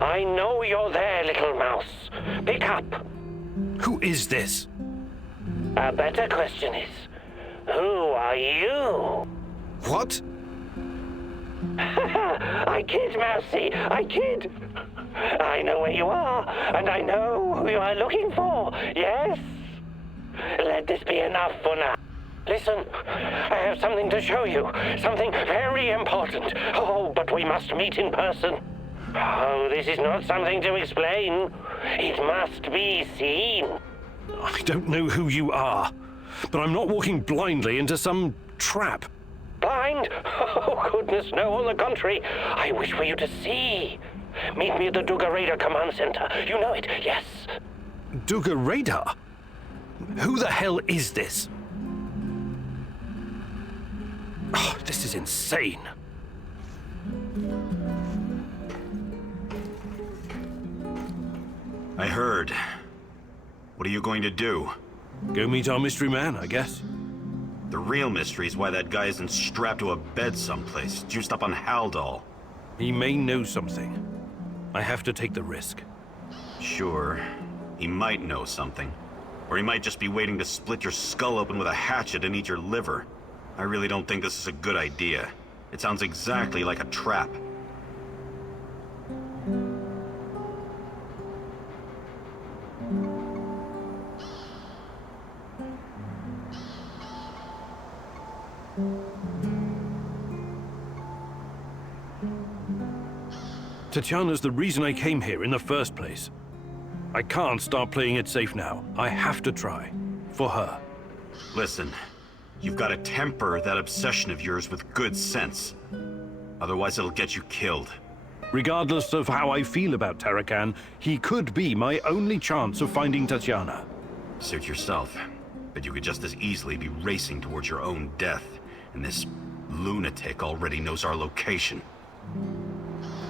I know you're there, little mouse. Pick up. Who is this? A better question is, who are you? What? I kid, Mousy, I kid. I know where you are, and I know who you are looking for, yes? Let this be enough for now. Listen, I have something to show you, something very important. Oh, but we must meet in person. Oh, this is not something to explain. It must be seen. I don't know who you are, but I'm not walking blindly into some trap. Blind? Oh, goodness, no, on the contrary. I wish for you to see. Meet me at the Duga Radar Command Center. You know it, yes. Duga Radar? Who the hell is this? Oh, this is insane. I heard. What are you going to do? Go meet our mystery man, I guess. The real mystery is why that guy isn't strapped to a bed someplace, juiced up on Haldol. He may know something. I have to take the risk. Sure, he might know something. Or he might just be waiting to split your skull open with a hatchet and eat your liver. I really don't think this is a good idea. It sounds exactly like a trap. Tatiana's the reason I came here in the first place. I can't start playing it safe now. I have to try. For her. Listen, you've got to temper that obsession of yours with good sense. Otherwise it'll get you killed. Regardless of how I feel about Tarakan, he could be my only chance of finding Tatiana. Suit yourself. But you could just as easily be racing towards your own death. And this lunatic already knows our location.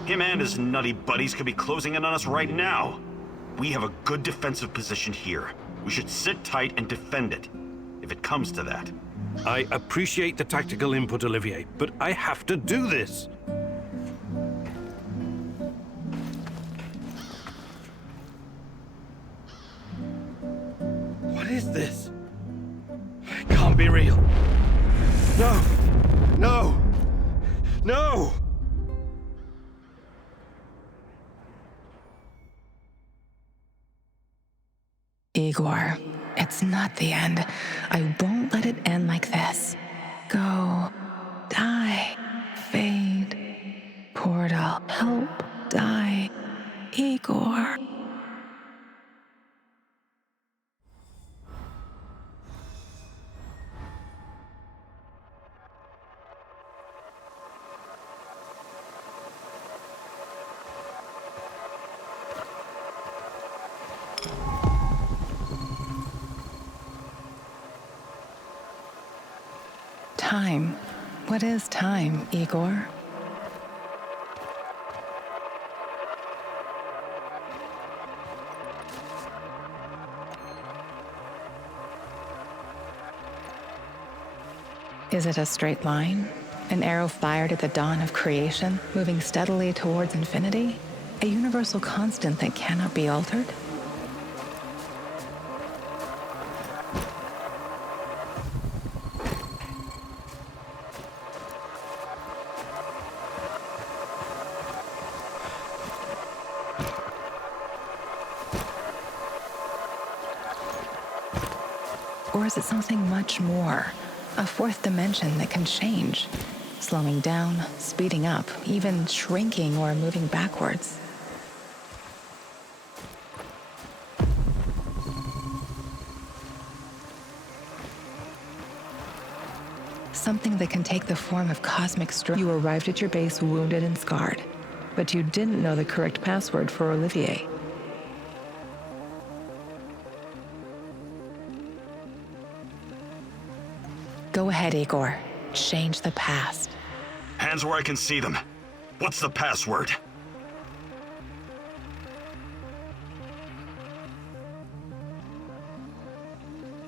Him and his nutty buddies could be closing in on us right now. We have a good defensive position here. We should sit tight and defend it, if it comes to that. I appreciate the tactical input, Olivier, but I have to do this. What is this? It can't be real. No! No! No! Igor, it's not the end. I won't let it end like this. Go. Die. Fade. Portal. Help. Die. Igor. Time. What is time, Igor? Is it a straight line? An arrow fired at the dawn of creation, moving steadily towards infinity? A universal constant that cannot be altered? Or is it something much more? A fourth dimension that can change, slowing down, speeding up, even shrinking or moving backwards. Something that can take the form of cosmic strength. You arrived at your base wounded and scarred, but you didn't know the correct password for Olivier. Go ahead, Igor. Change the past. Hands where I can see them. What's the password?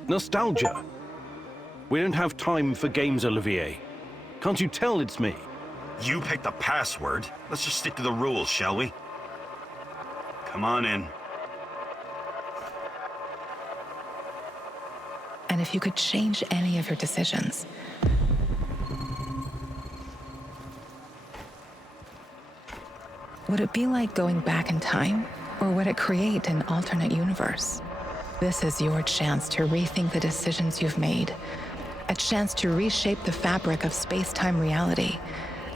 Nostalgia. We don't have time for games, Olivier. Can't you tell it's me? You picked the password. Let's just stick to the rules, shall we? Come on in. And if you could change any of your decisions, would it be like going back in time, or would it create an alternate universe? This is your chance to rethink the decisions you've made, a chance to reshape the fabric of space-time reality,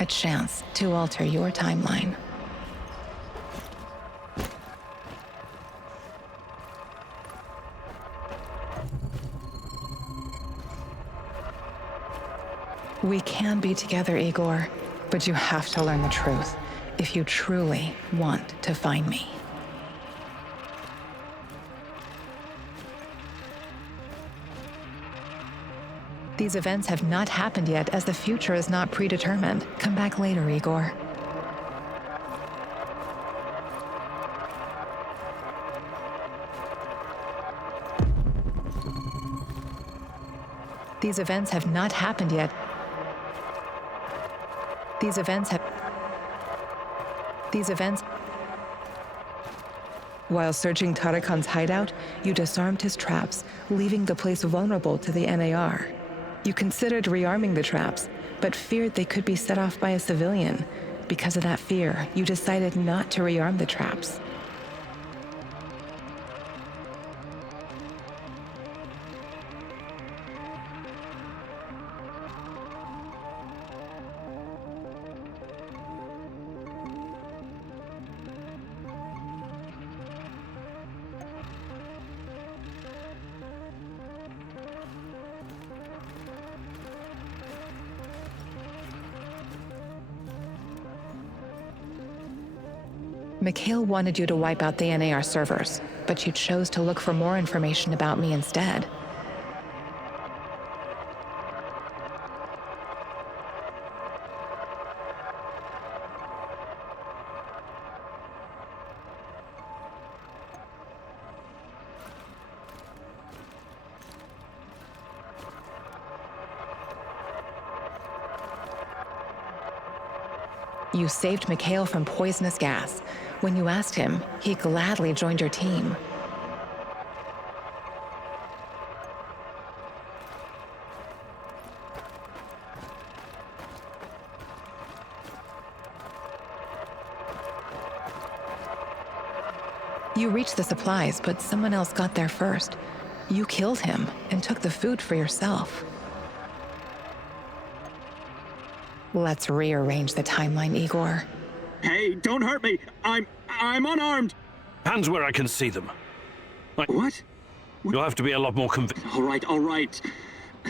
a chance to alter your timeline. We can be together, Igor, but you have to learn the truth if you truly want to find me. These events have not happened yet, as the future is not predetermined. Come back later, Igor. These events have not happened yet. These events. While searching Tarakan's hideout, you disarmed his traps, leaving the place vulnerable to the NAR. You considered rearming the traps, but feared they could be set off by a civilian. Because of that fear, you decided not to rearm the traps. Mikhail wanted you to wipe out the NAR servers, but you chose to look for more information about me instead. You saved Mikhail from poisonous gas. When you asked him, he gladly joined your team. You reached the supplies, but someone else got there first. You killed him and took the food for yourself. Let's rearrange the timeline, Igor. Hey, don't hurt me! I'm unarmed! Hands where I can see them. What? You'll have to be a lot more convinced. All right.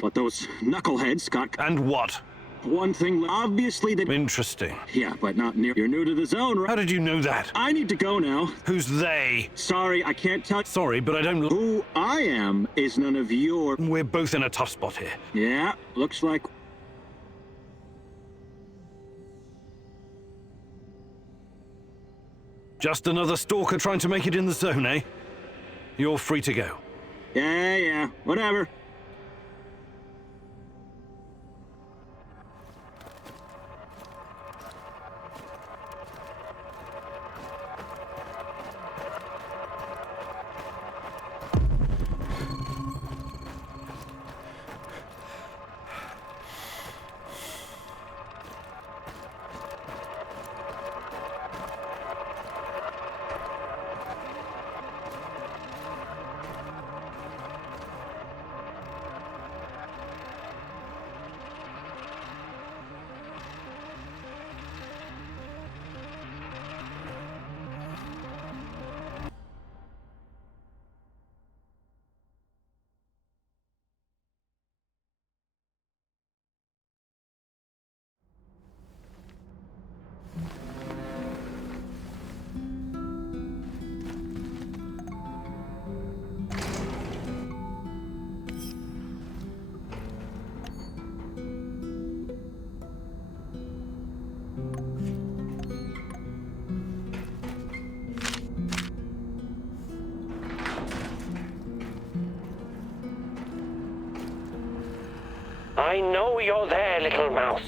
But those knuckleheads got... And what? One thing, obviously they... Interesting. Yeah, but not near... You're new to the zone, right? How did you know that? I need to go now. Who's they? Sorry, I can't tell... Sorry, but I don't... Who I am is none of your... We're both in a tough spot here. Yeah, looks like... Just another stalker trying to make it in the zone, eh? You're free to go. Yeah, whatever. I know you're there, little mouse.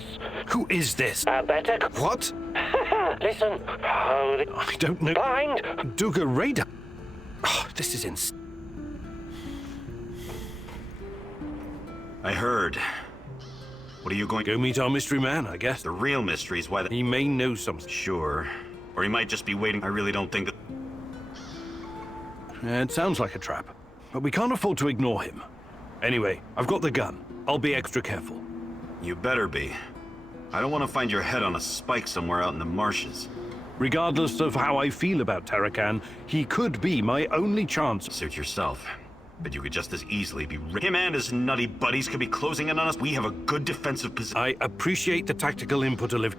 Who is this? Better... What? Listen. Oh, I don't know. blind. Duga radar. Oh, this is insane. I heard. What are you going... Go meet our mystery man, I guess. The real mystery is why the... He may know something. Sure. Or he might just be waiting. I really don't think that... It sounds like a trap, but we can't afford to ignore him. Anyway, I've got the gun. I'll be extra careful. You better be. I don't want to find your head on a spike somewhere out in the marshes. Regardless of how I feel about Tarakan, he could be my only chance. Suit yourself. But you could just as easily be... Him and his nutty buddies could be closing in on us. We have a good defensive position. I appreciate the tactical input, Olivia.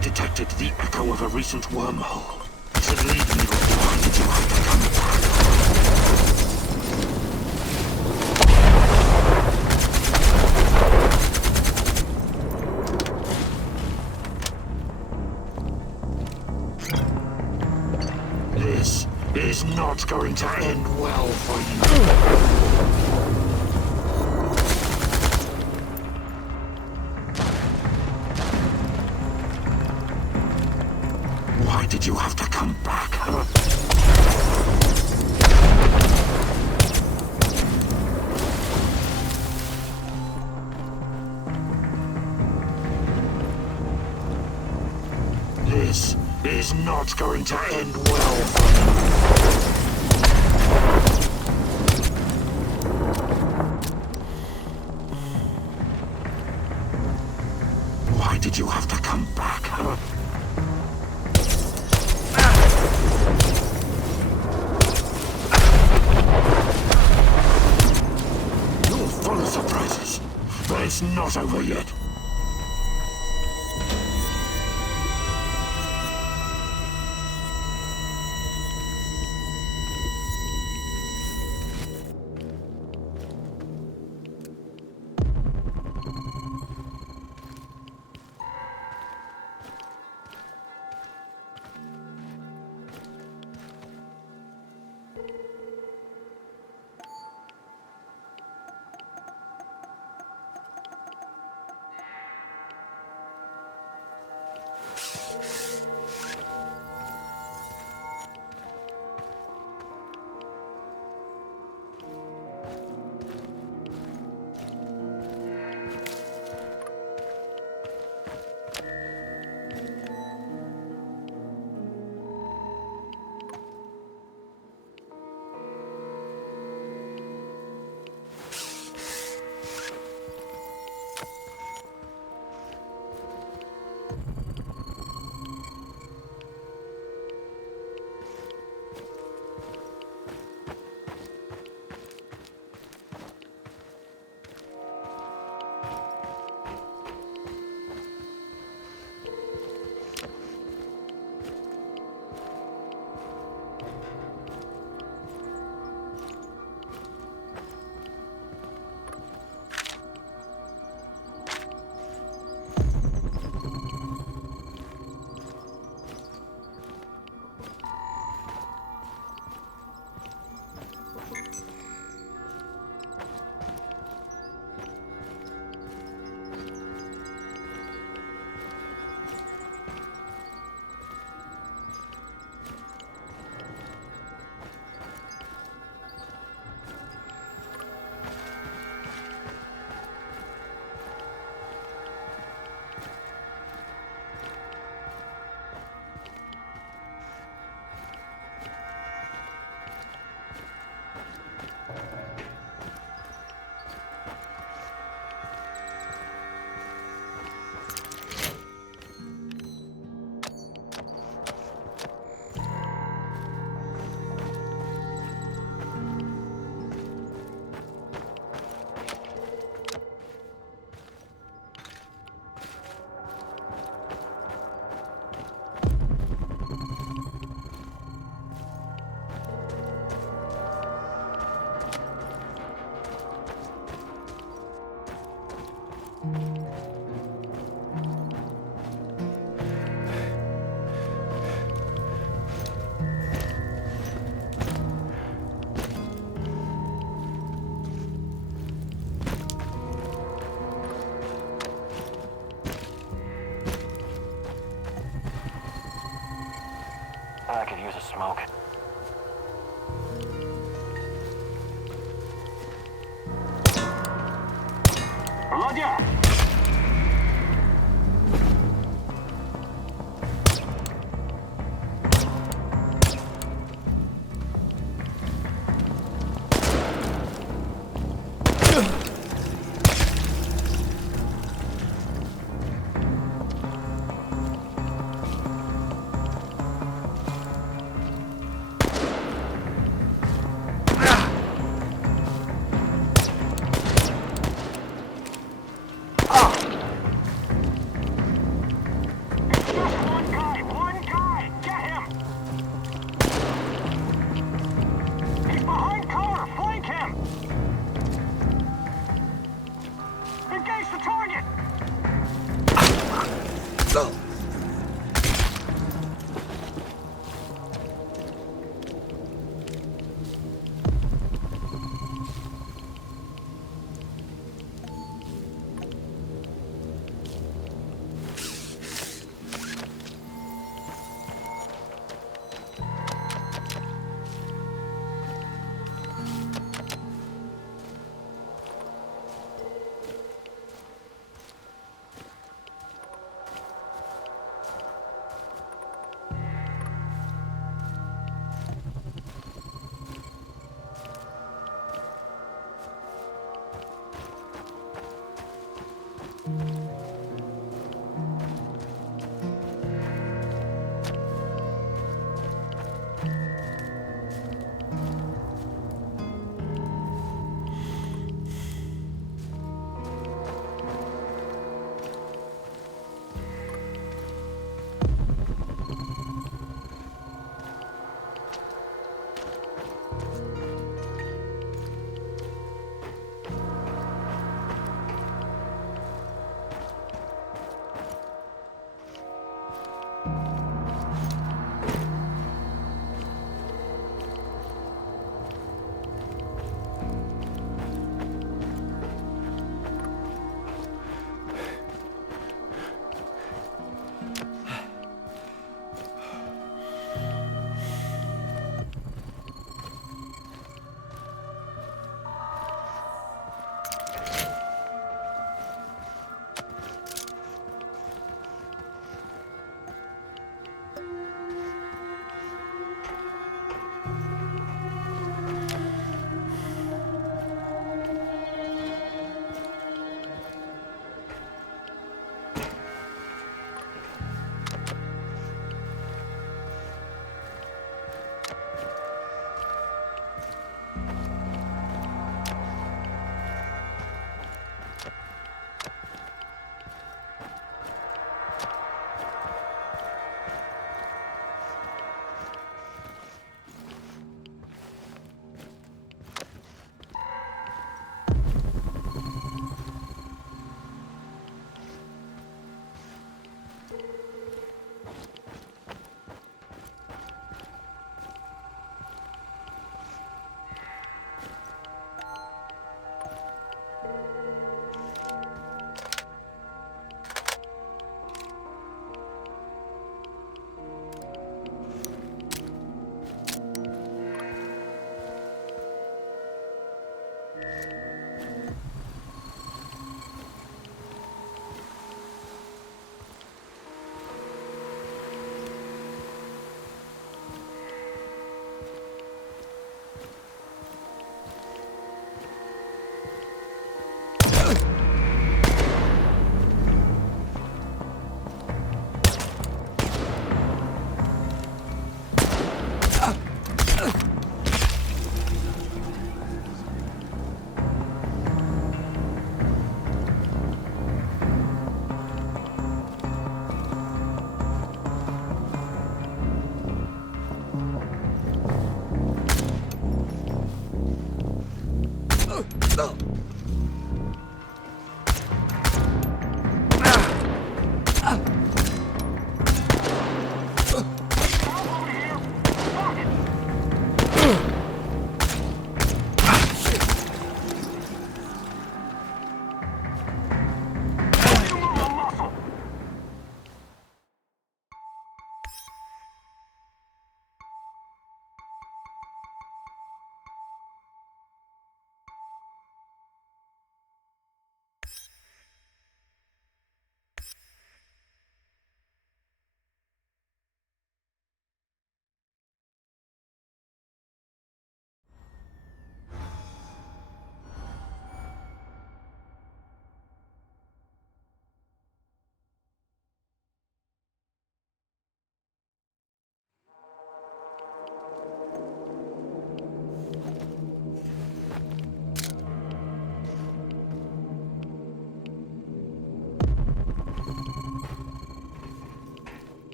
detected the echo of a recent wormhole. It should lead me, but why did you have to come back? This is not going to end well for you. Why did you have to come back, huh? This is not going to end well for you. Why did you have to come back, huh? You're full of surprises, but it's not over yet. I could use a smoke. Roger!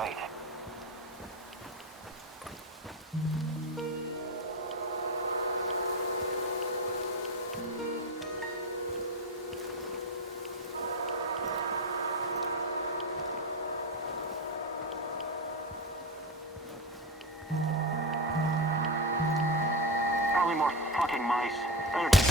right. Probably more fucking mice. Better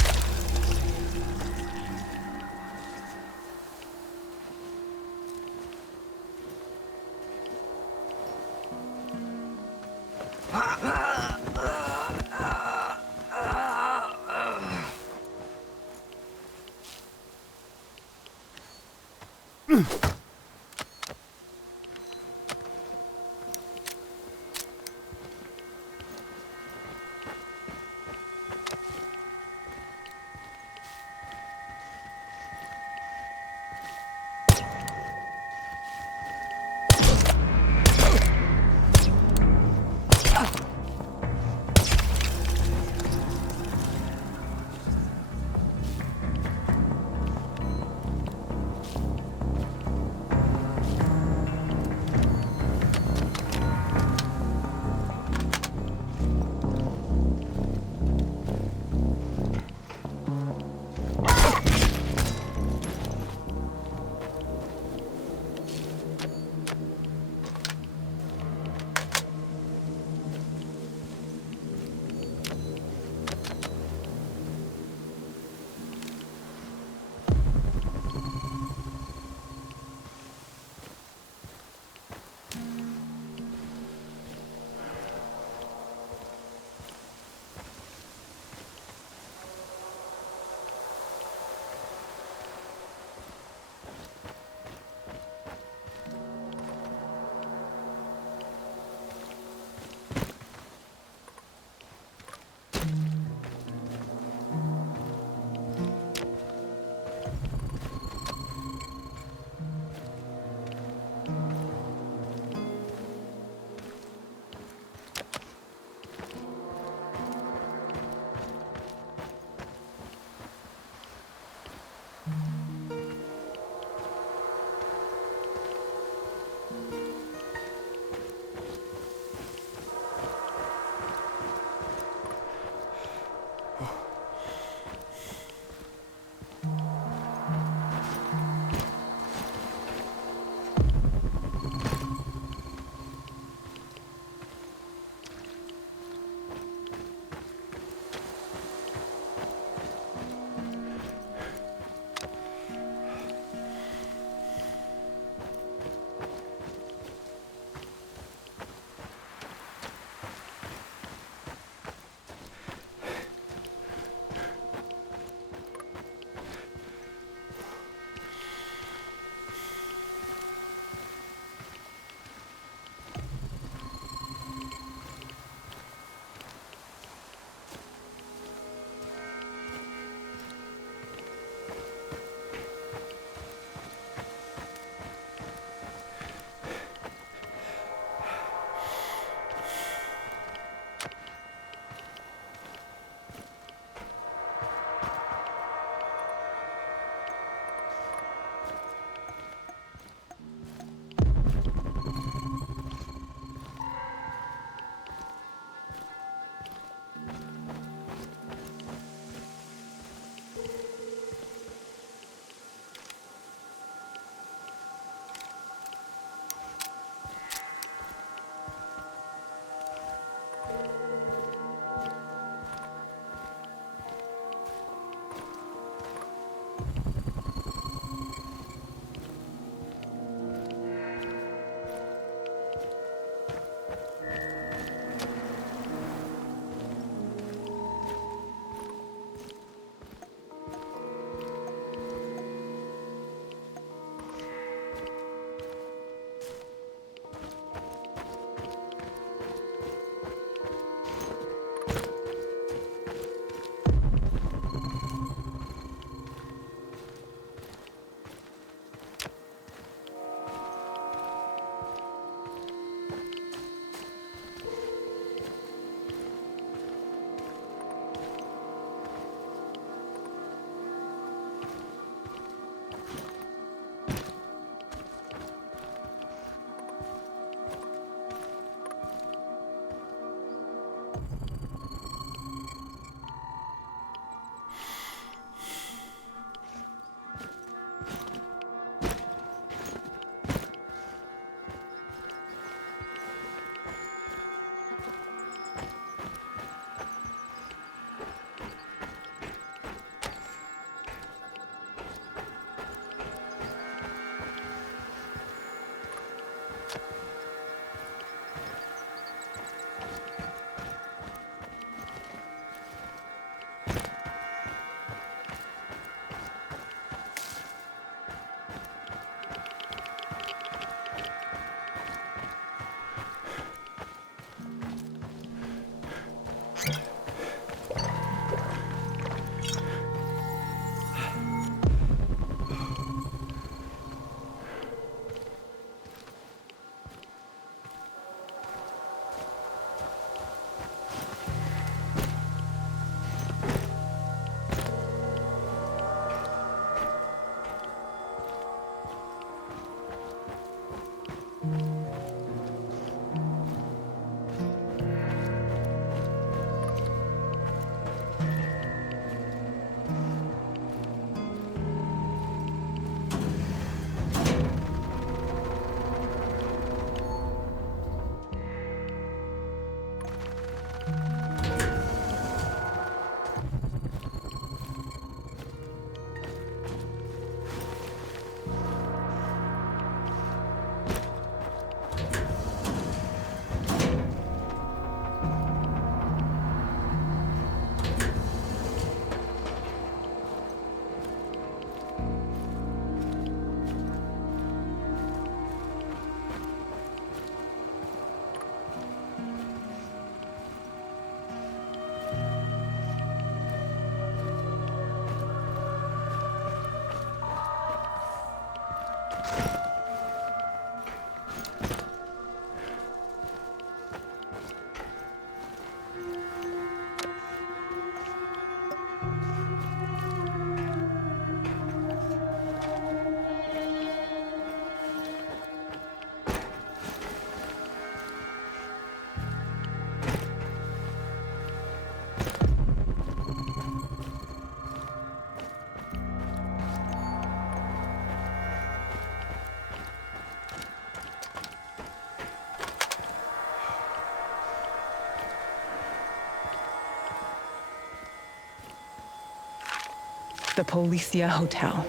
The Policia Hotel.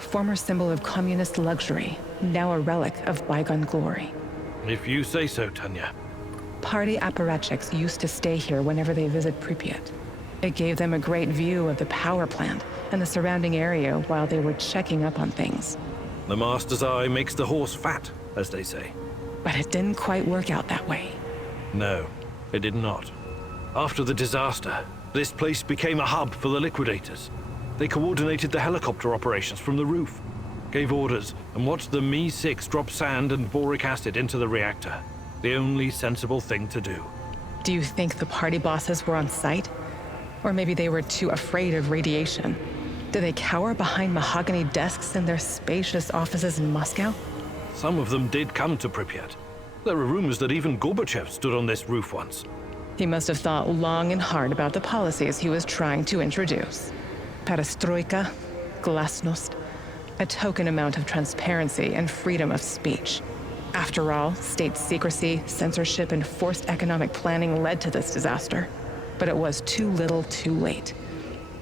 Former symbol of communist luxury, now a relic of bygone glory. If you say so, Tanya. Party apparatchiks used to stay here whenever they visit Pripyat. It gave them a great view of the power plant and the surrounding area while they were checking up on things. The master's eye makes the horse fat, as they say. But it didn't quite work out that way. No, it did not. After the disaster, this place became a hub for the liquidators. They coordinated the helicopter operations from the roof, gave orders, and watched the Mi-6 drop sand and boric acid into the reactor. The only sensible thing to do. Do you think the party bosses were on site? Or maybe they were too afraid of radiation? Do they cower behind mahogany desks in their spacious offices in Moscow? Some of them did come to Pripyat. There are rumors that even Gorbachev stood on this roof once. He must have thought long and hard about the policies he was trying to introduce. Perestroika, glasnost, a token amount of transparency and freedom of speech. After all, state secrecy, censorship, and forced economic planning led to this disaster. But it was too little, too late.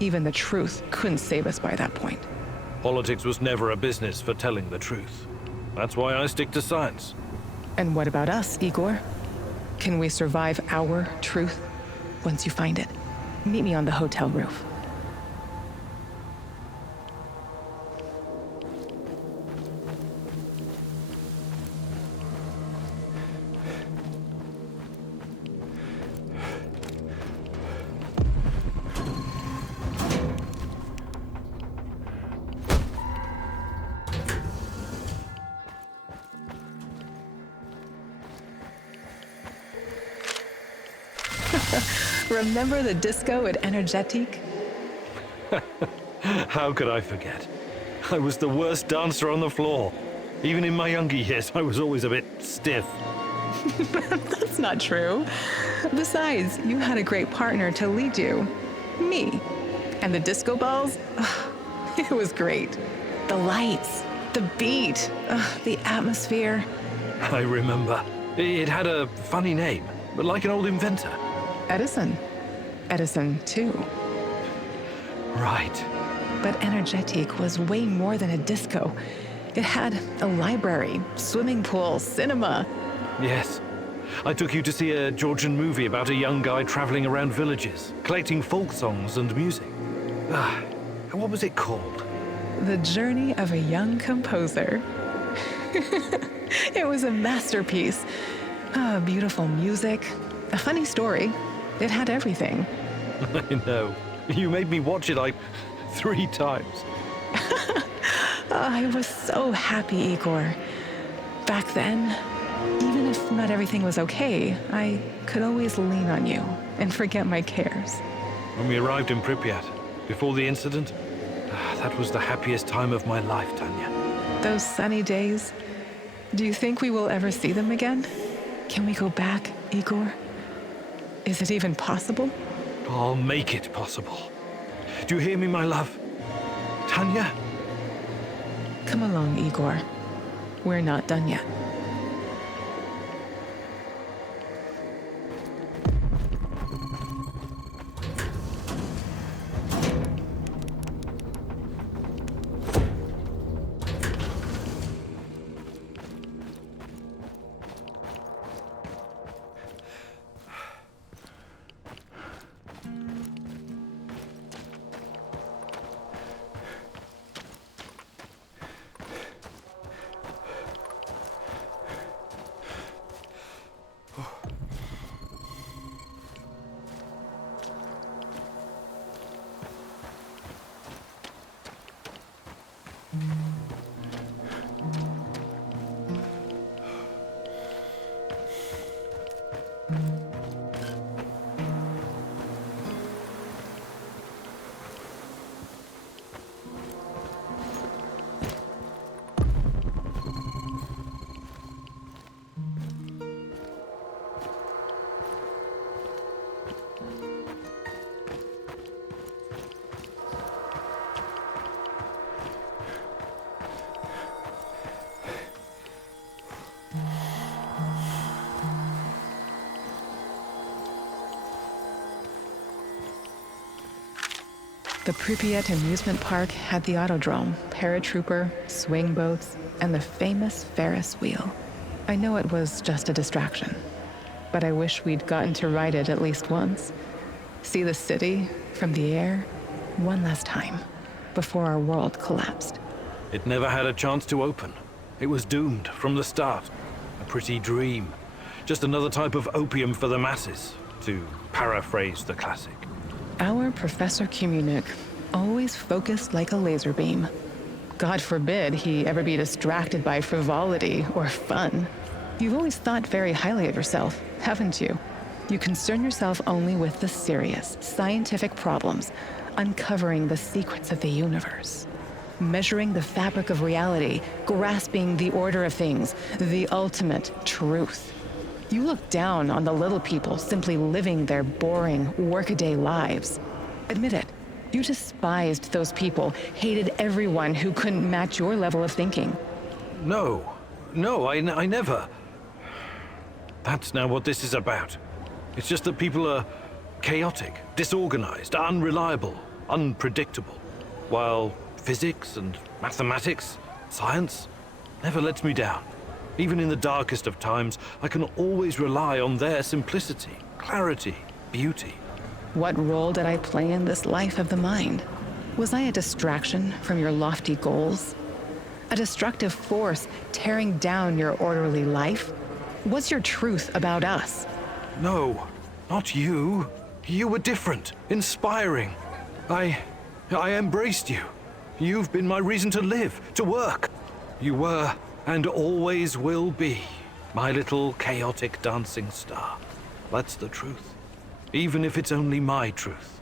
Even the truth couldn't save us by that point. Politics was never a business for telling the truth. That's why I stick to science. And what about us, Igor? Can we survive our truth once you find it? Meet me on the hotel roof. Remember the disco at Energetic? How could I forget? I was the worst dancer on the floor. Even in my younger years, I was always a bit stiff. That's not true. Besides, you had a great partner to lead you. Me. And the disco balls? It was great. The lights, the beat, the atmosphere. I remember. It had a funny name, but like an old inventor. Edison. Edison, too. Right. But Energetic was way more than a disco. It had a library, swimming pool, cinema. Yes. I took you to see a Georgian movie about a young guy traveling around villages, collecting folk songs and music. What was it called? The Journey of a Young Composer. It was a masterpiece. Beautiful music, a funny story. It had everything. I know. You made me watch it like 3 times. I was so happy, Igor. Back then, even if not everything was okay, I could always lean on you and forget my cares. When we arrived in Pripyat, before the incident, that was the happiest time of my life, Tanya. Those sunny days, do you think we will ever see them again? Can we go back, Igor? Is it even possible? I'll make it possible. Do you hear me, my love? Tanya? Come along, Igor. We're not done yet. The Pripyat amusement park had the autodrome, paratrooper, swing boats, and the famous Ferris wheel. I know it was just a distraction, but I wish we'd gotten to ride it at least once. See the city from the air one last time before our world collapsed. It never had a chance to open. It was doomed from the start. A pretty dream. Just another type of opium for the masses, to paraphrase the classic. Our Professor Khymynyuk always focused like a laser beam. God forbid he ever be distracted by frivolity or fun. You've always thought very highly of yourself, haven't you? You concern yourself only with the serious, scientific problems, uncovering the secrets of the universe, measuring the fabric of reality, grasping the order of things, the ultimate truth. You look down on the little people simply living their boring, workaday lives. Admit it, you despised those people, hated everyone who couldn't match your level of thinking. No, I never. That's now what this is about. It's just that people are chaotic, disorganized, unreliable, unpredictable. While physics and mathematics, science, never lets me down. Even in the darkest of times, I can always rely on their simplicity, clarity, beauty. What role did I play in this life of the mind? Was I a distraction from your lofty goals? A destructive force tearing down your orderly life? What's your truth about us? No, not you. You were different, inspiring. I embraced you. You've been my reason to live, to work. You were, and always will be, my little chaotic dancing star. That's the truth. Even if it's only my truth.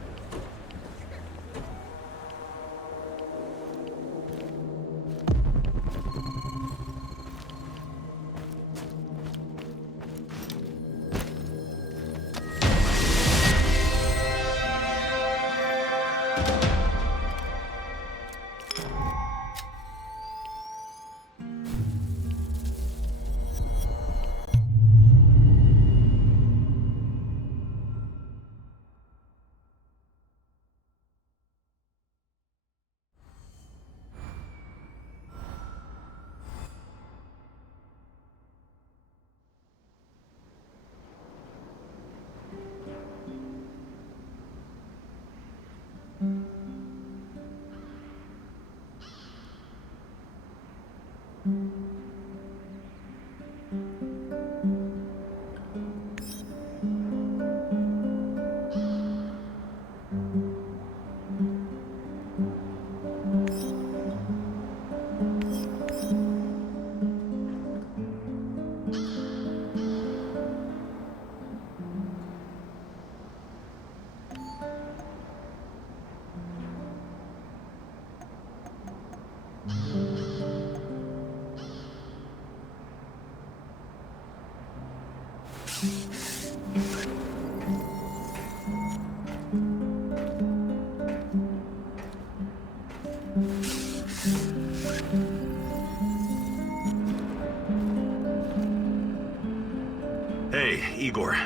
Hey, Igor.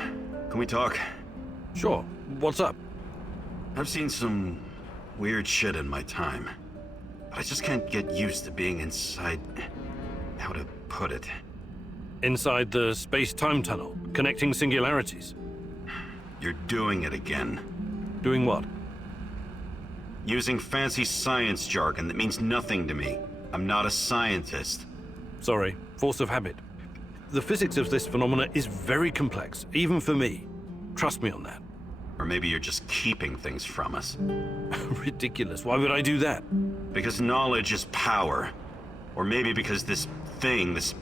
Can we talk? Sure. What's up? I've seen some weird shit in my time. But I just can't get used to being inside... how to put it? Inside the space-time tunnel, connecting singularities. You're doing it again. Doing what? Using fancy science jargon that means nothing to me. I'm not a scientist. Sorry, force of habit. The physics of this phenomena is very complex, even for me. Trust me on that. Or maybe you're just keeping things from us. Ridiculous. Why would I do that? Because knowledge is power. Or maybe because this thing, this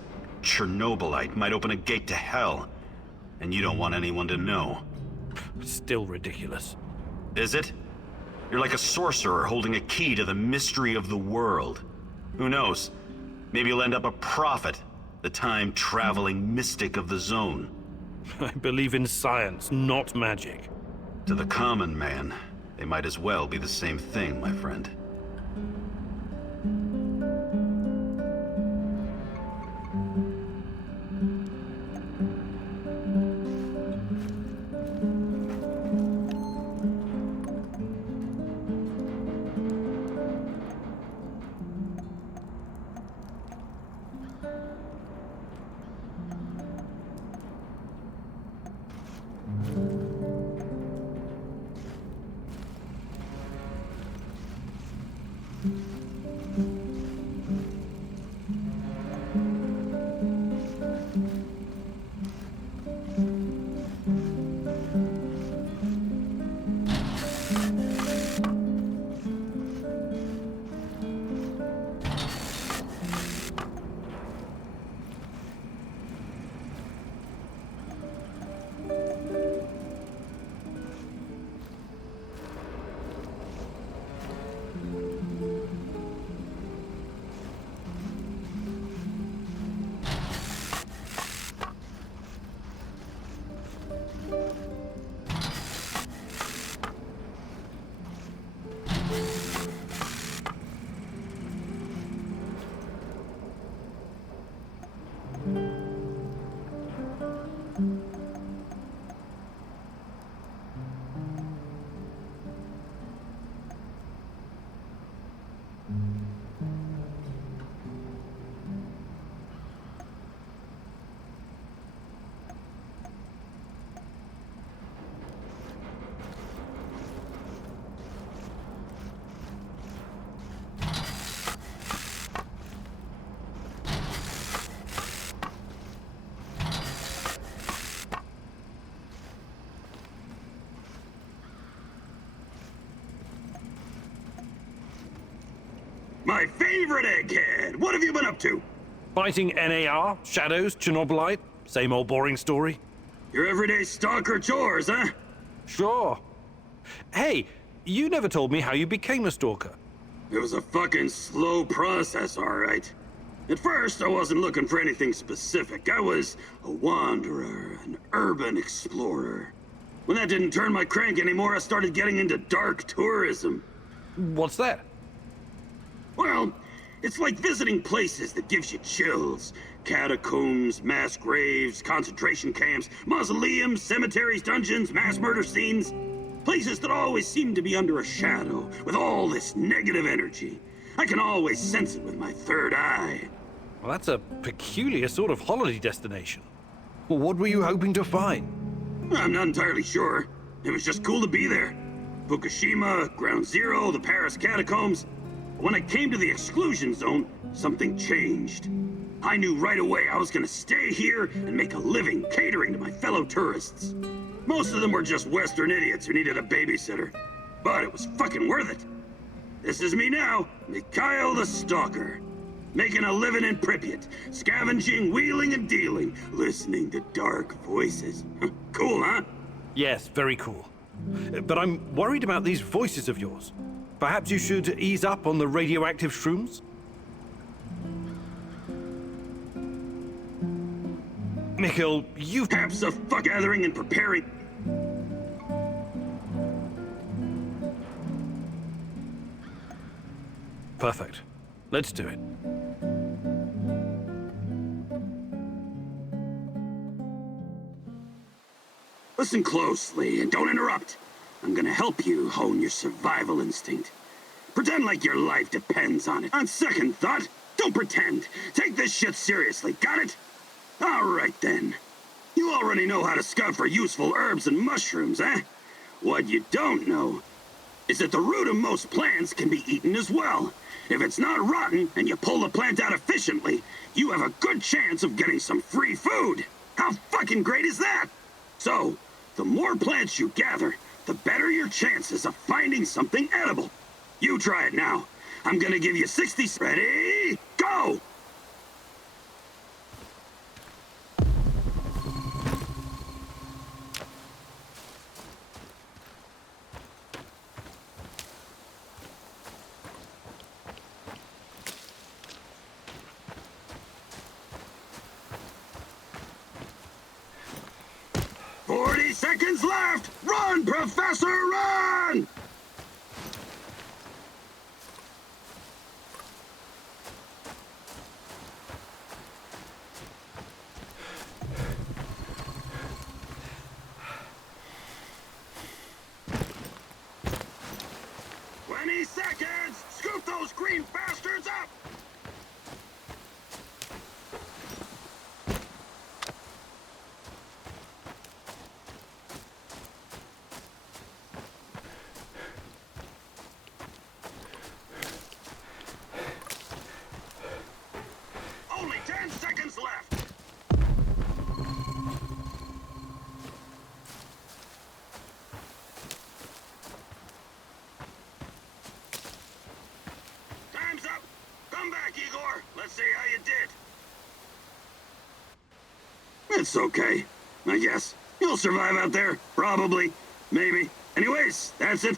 Chernobylite, might open a gate to hell. And you don't want anyone to know. Still ridiculous. Is it? You're like a sorcerer holding a key to the mystery of the world. Who knows? Maybe you'll end up a prophet, the time-traveling mystic of the zone. I believe in science, not magic. To the common man, they might as well be the same thing, my friend. My favorite egghead! What have you been up to? Fighting NAR, shadows, Chernobylite, same old boring story. Your everyday stalker chores, huh? Sure. Hey, you never told me how you became a stalker. It was a fucking slow process, alright. At first, I wasn't looking for anything specific. I was a wanderer, an urban explorer. When that didn't turn my crank anymore, I started getting into dark tourism. What's that? Well, it's like visiting places that gives you chills. Catacombs, mass graves, concentration camps, mausoleums, cemeteries, dungeons, mass murder scenes. Places that always seem to be under a shadow, with all this negative energy. I can always sense it with my third eye. Well, that's a peculiar sort of holiday destination. Well, what were you hoping to find? I'm not entirely sure. It was just cool to be there. Fukushima, Ground Zero, the Paris catacombs. When I came to the Exclusion Zone, something changed. I knew right away I was gonna stay here and make a living catering to my fellow tourists. Most of them were just Western idiots who needed a babysitter. But it was fucking worth it. This is me now, Mikhail the Stalker. Making a living in Pripyat, scavenging, wheeling and dealing, listening to dark voices. Cool, huh? Yes, very cool. But I'm worried about these voices of yours. Perhaps you should ease up on the radioactive shrooms? Mikhail, you've... Perhaps a fuck gathering and preparing... Perfect. Let's do it. Listen closely and don't interrupt. I'm gonna help you hone your survival instinct. Pretend like your life depends on it. On second thought, don't pretend. Take this shit seriously, got it? Alright then. You already know how to scout for useful herbs and mushrooms, eh? What you don't know is that the root of most plants can be eaten as well. If it's not rotten and you pull the plant out efficiently, you have a good chance of getting some free food. How fucking great is that? So, the more plants you gather, the better your chances of finding something edible. You try it now. I'm gonna give you 60... Ready? Go! Seconds left! Run, Professor, run! Seconds! Scoop those green bastards up! Only 10 seconds left! Time's up! Come back, Igor! Let's see how you did! It's okay. I guess. You'll survive out there. Probably. Maybe. Anyways, that's it.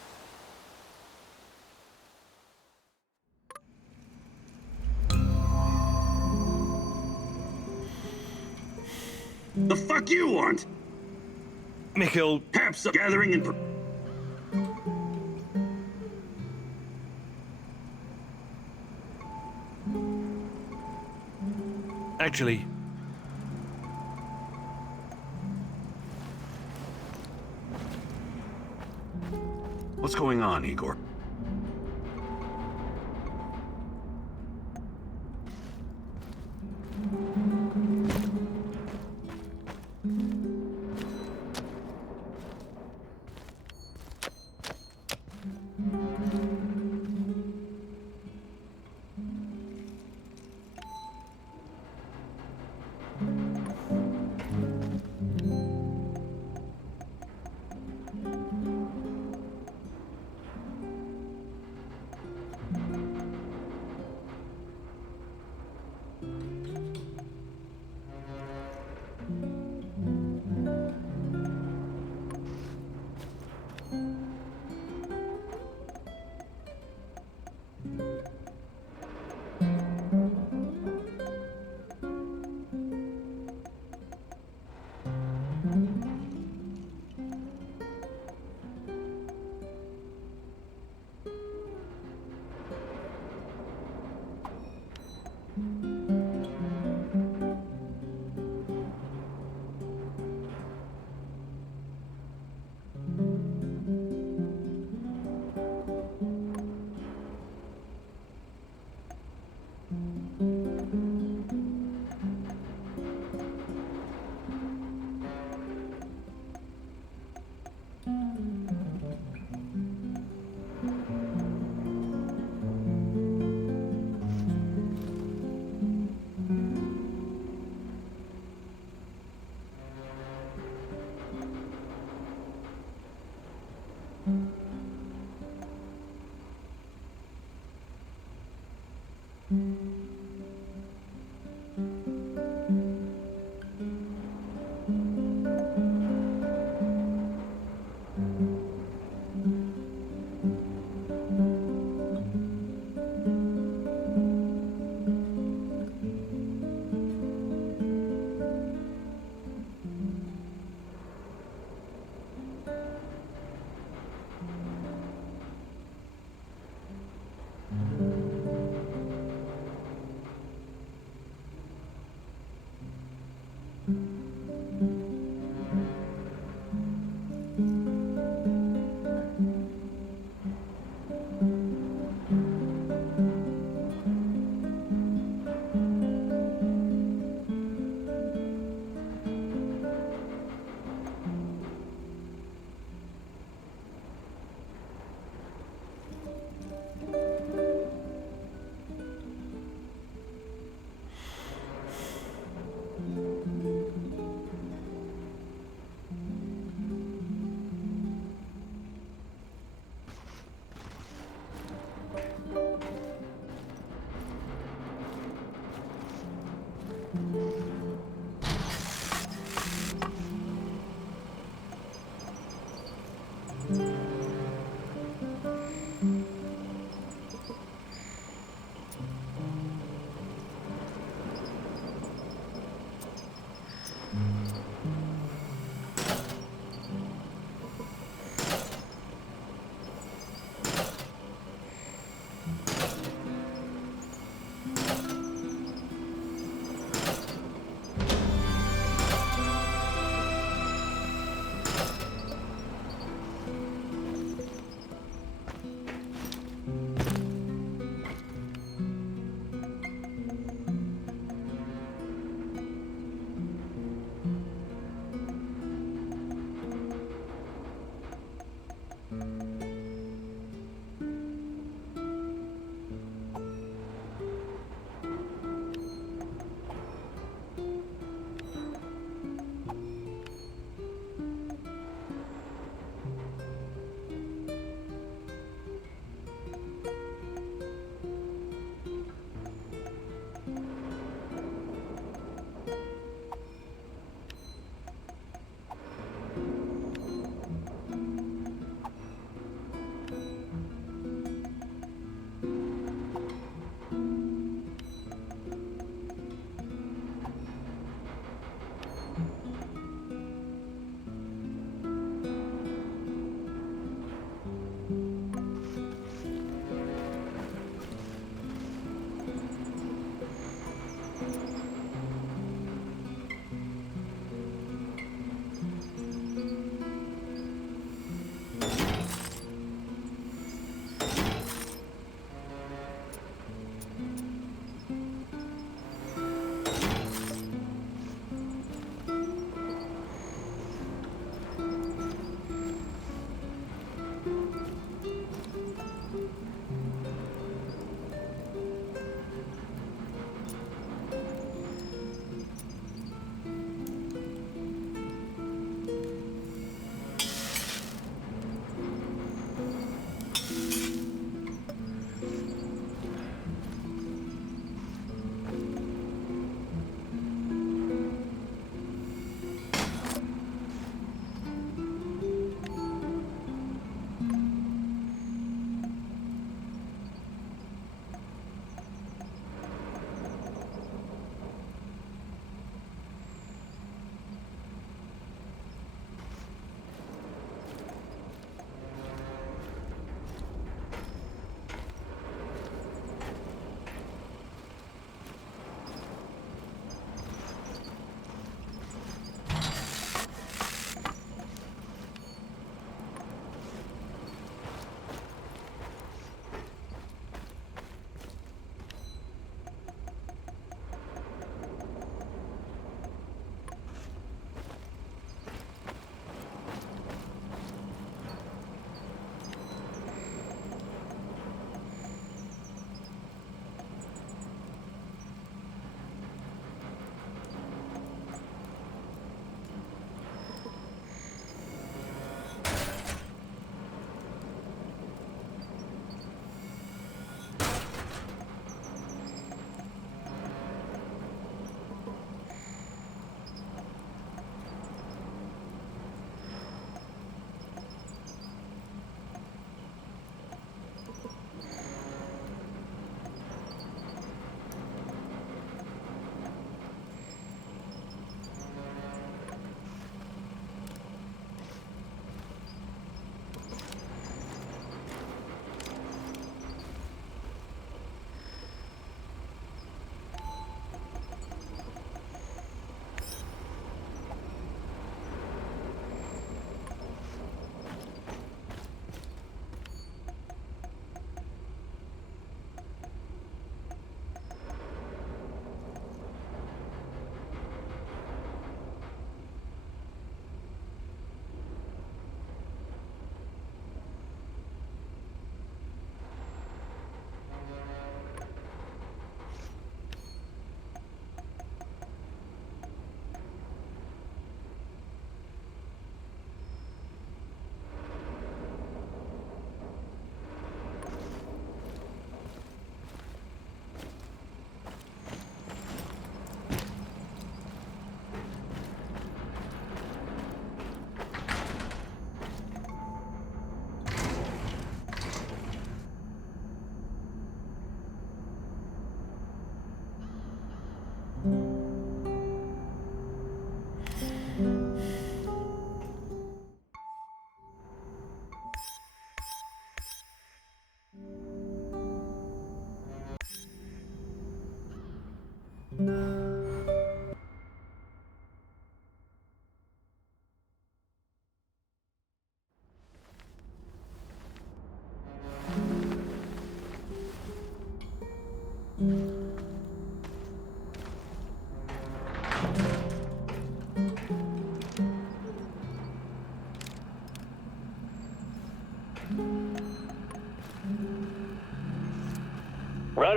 The fuck you want? Mikhail... Perhaps a gathering in... Actually... What's going on, Igor?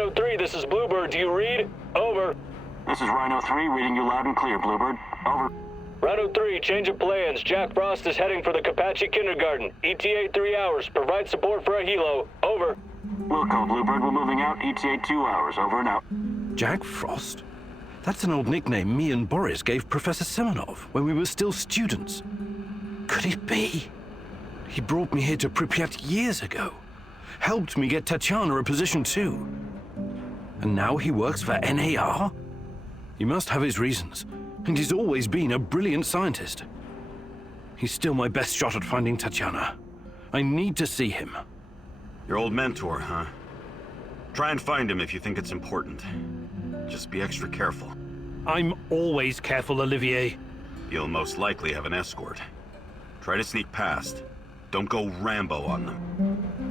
Rhino 3, this is Bluebird. Do you read? Over. This is Rhino 3, reading you loud and clear, Bluebird. Over. Rhino 3, change of plans. Jack Frost is heading for the Apache Kindergarten. ETA 3 hours. Provide support for a helo. Over. Wilco, Bluebird, we're moving out. ETA 2 hours. Over and out. Jack Frost? That's an old nickname me and Boris gave Professor Semenov when we were still students. Could it be? He brought me here to Pripyat years ago. Helped me get Tatiana a position too. And now he works for NAR? He must have his reasons, and he's always been a brilliant scientist. He's still my best shot at finding Tatiana. I need to see him. Your old mentor, huh? Try and find him if you think it's important. Just be extra careful. I'm always careful, Olivier. You'll most likely have an escort. Try to sneak past. Don't go Rambo on them.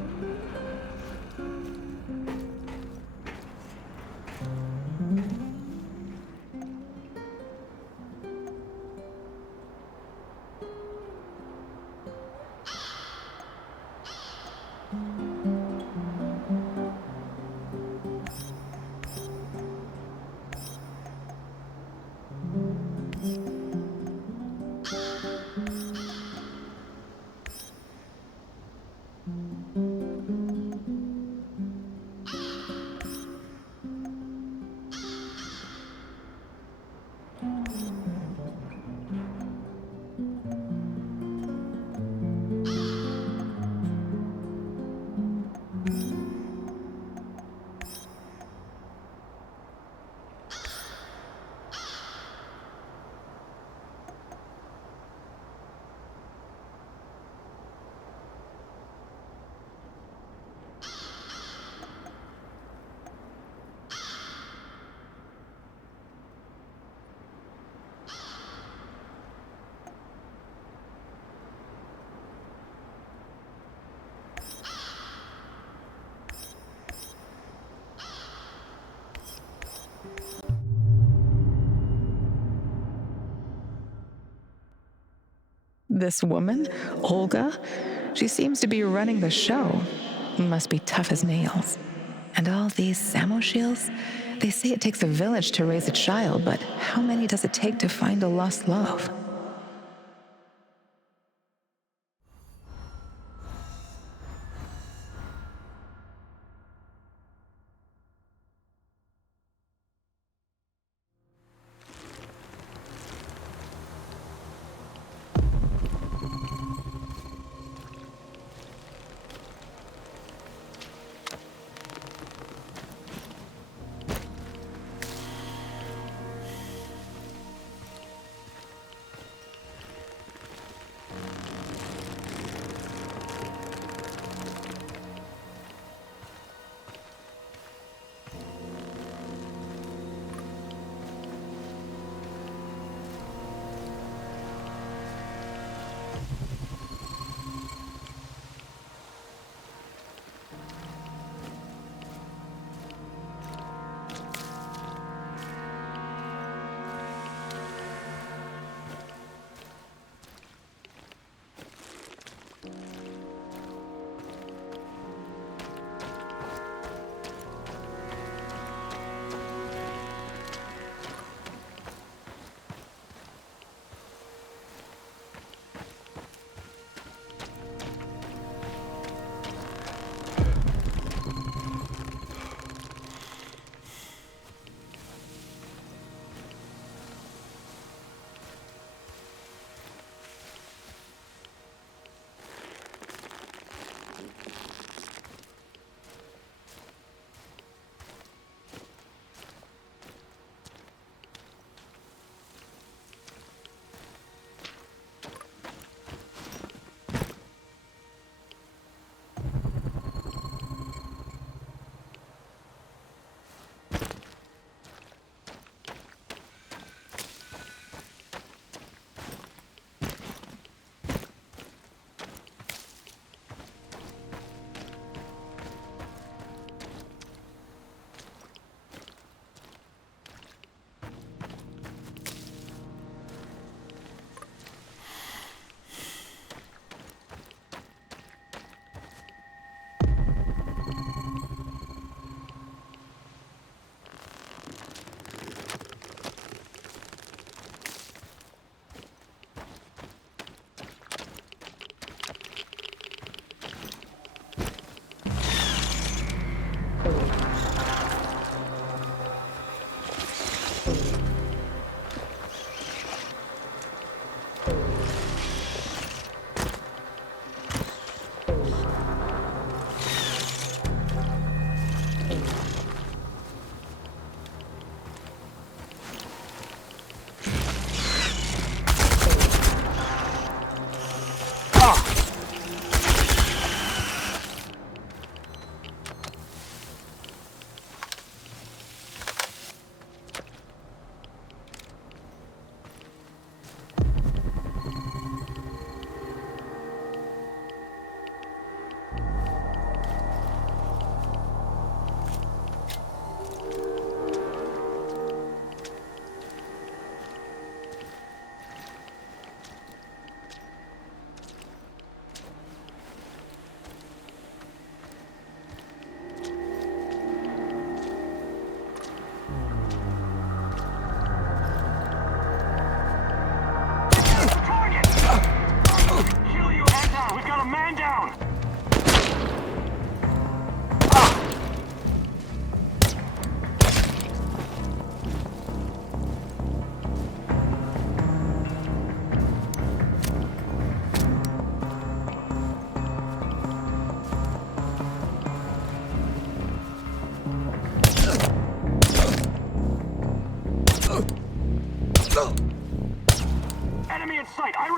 This woman, Olga, she seems to be running the show. Must be tough as nails. And all these Samoshiels, they say it takes a village to raise a child, but how many does it take to find a lost love?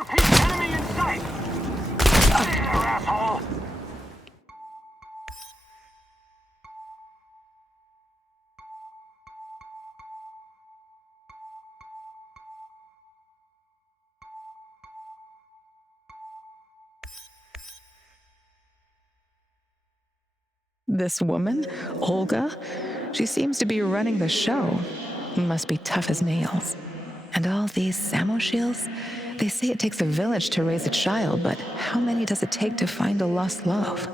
Southeast enemy in sight! There, asshole! This woman, Olga, she seems to be running the show. Must be tough as nails. And all these Samoshiels, they say it takes a village to raise a child, but how many does it take to find a lost love?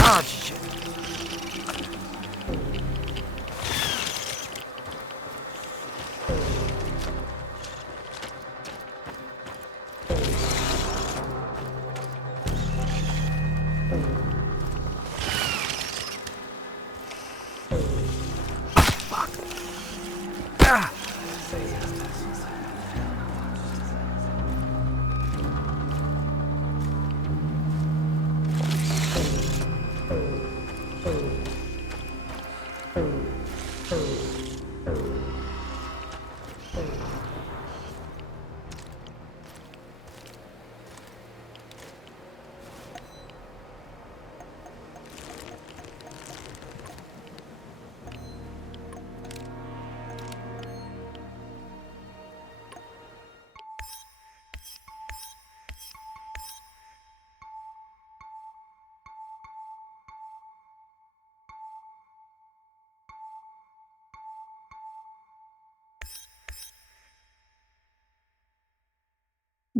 Ah, shit. Fuck. Ah.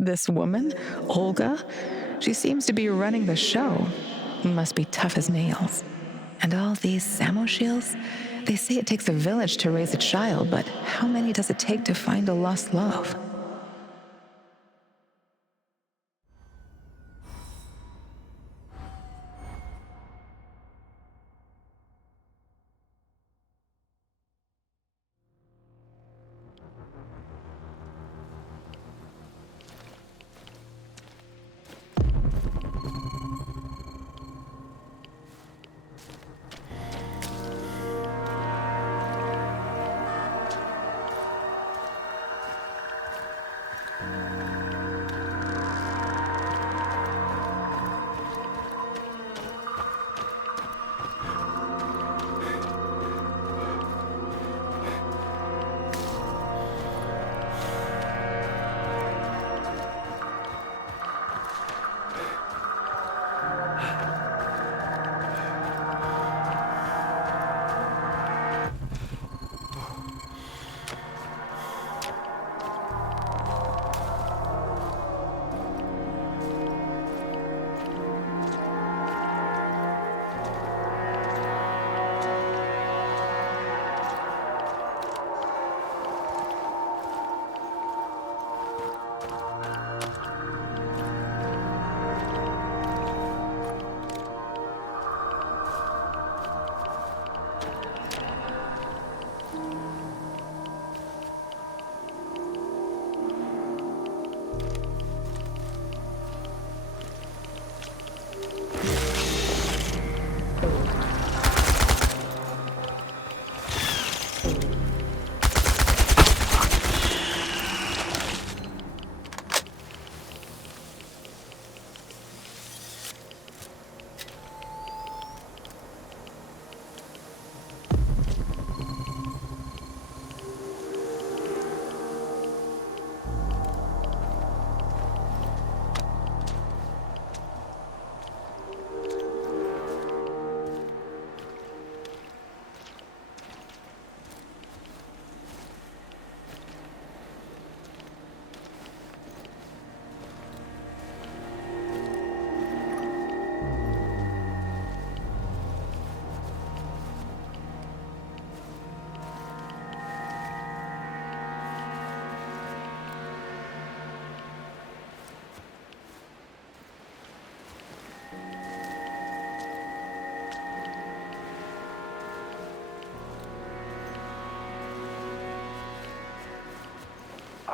This woman, Olga, she seems to be running the show. Must be tough as nails. And all these Samoshiels, they say it takes a village to raise a child, but how many does it take to find a lost love?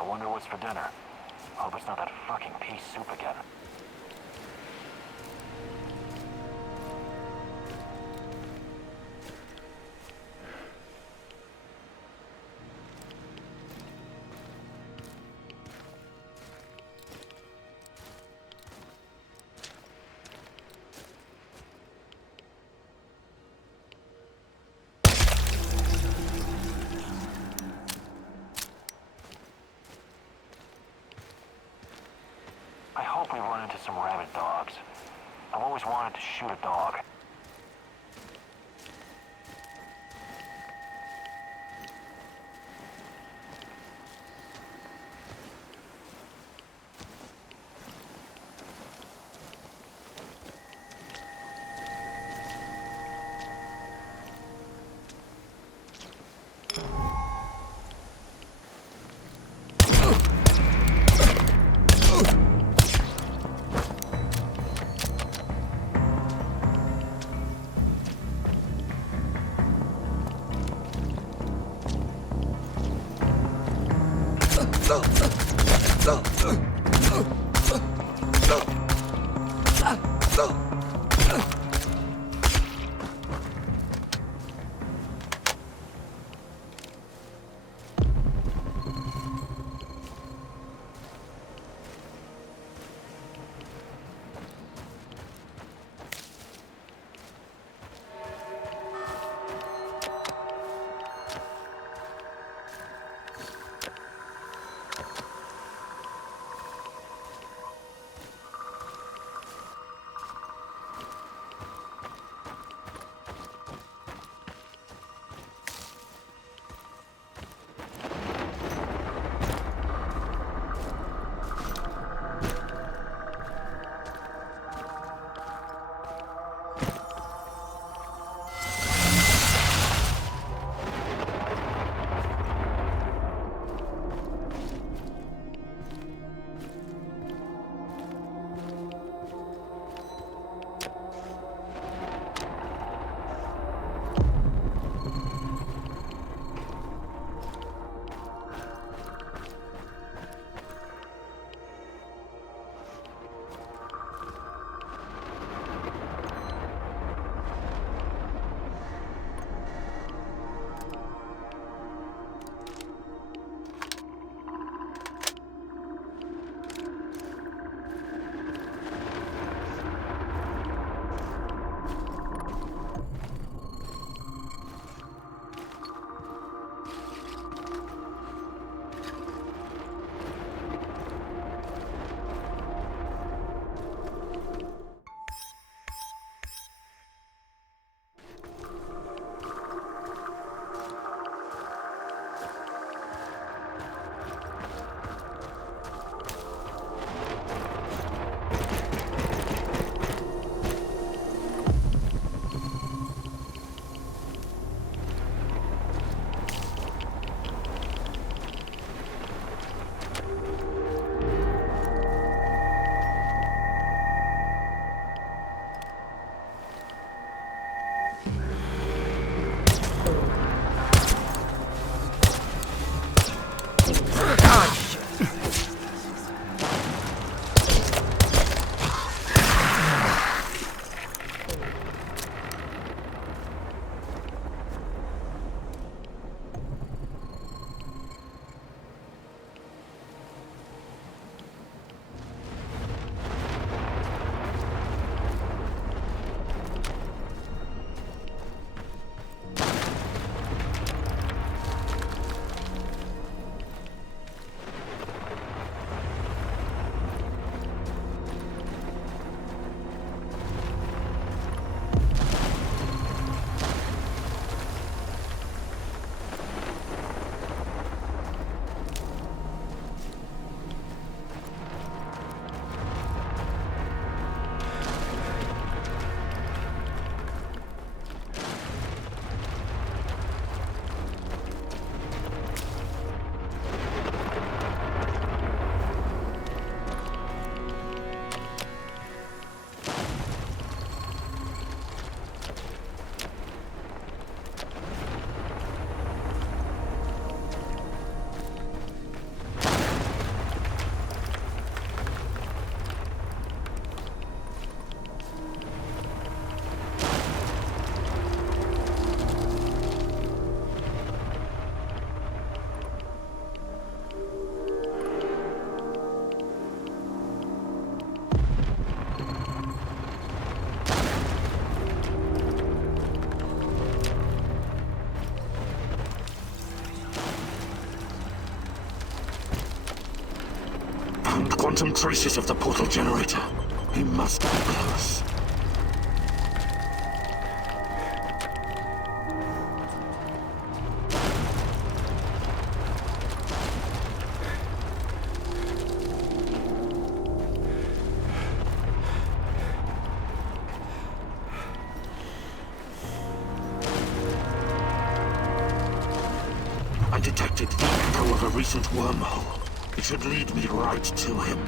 wonder what's for dinner. Hope it's not that fucking pea soup again. I hope we run into some rabid dogs. I've always wanted to shoot a dog. Found quantum traces of the portal generator. He must be close. I detected the echo of a recent wormhole. It should lead me right to him.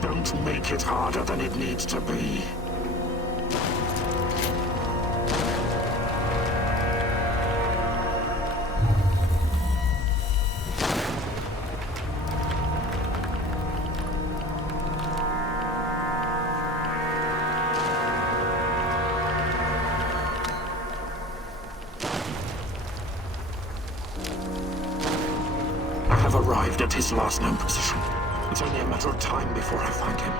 Don't make it harder than it needs to be. Arrived at his last known position. It's only a matter of time before I find him.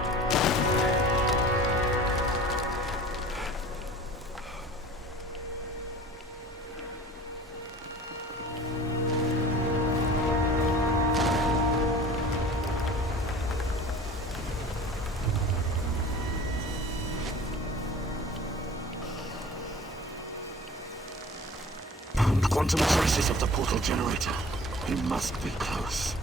Found quantum traces of the portal generator. He must be close.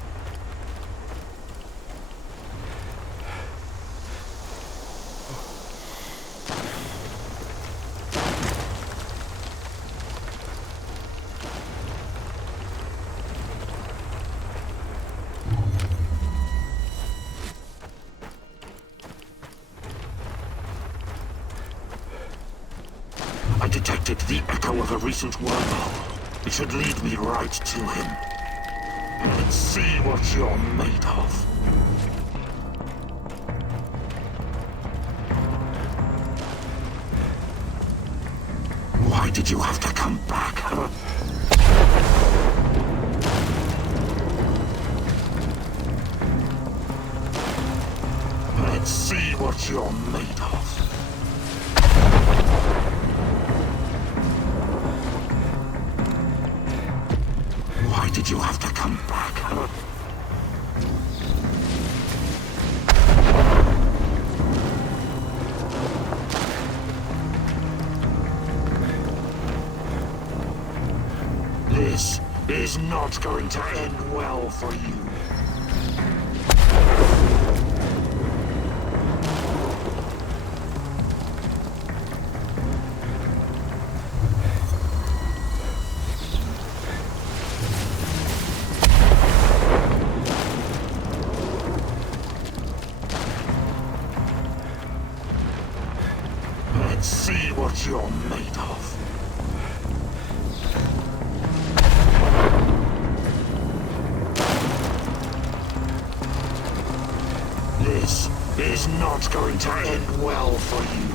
I detected the echo of a recent wormhole. It should lead me right to him. Let's see what you're made of. Why did you have to come back, huh? Let's see what you're made of. Why did you have to come back, huh? This is not going to end well for you. Let's see what you're made of. This is not going to end well for you.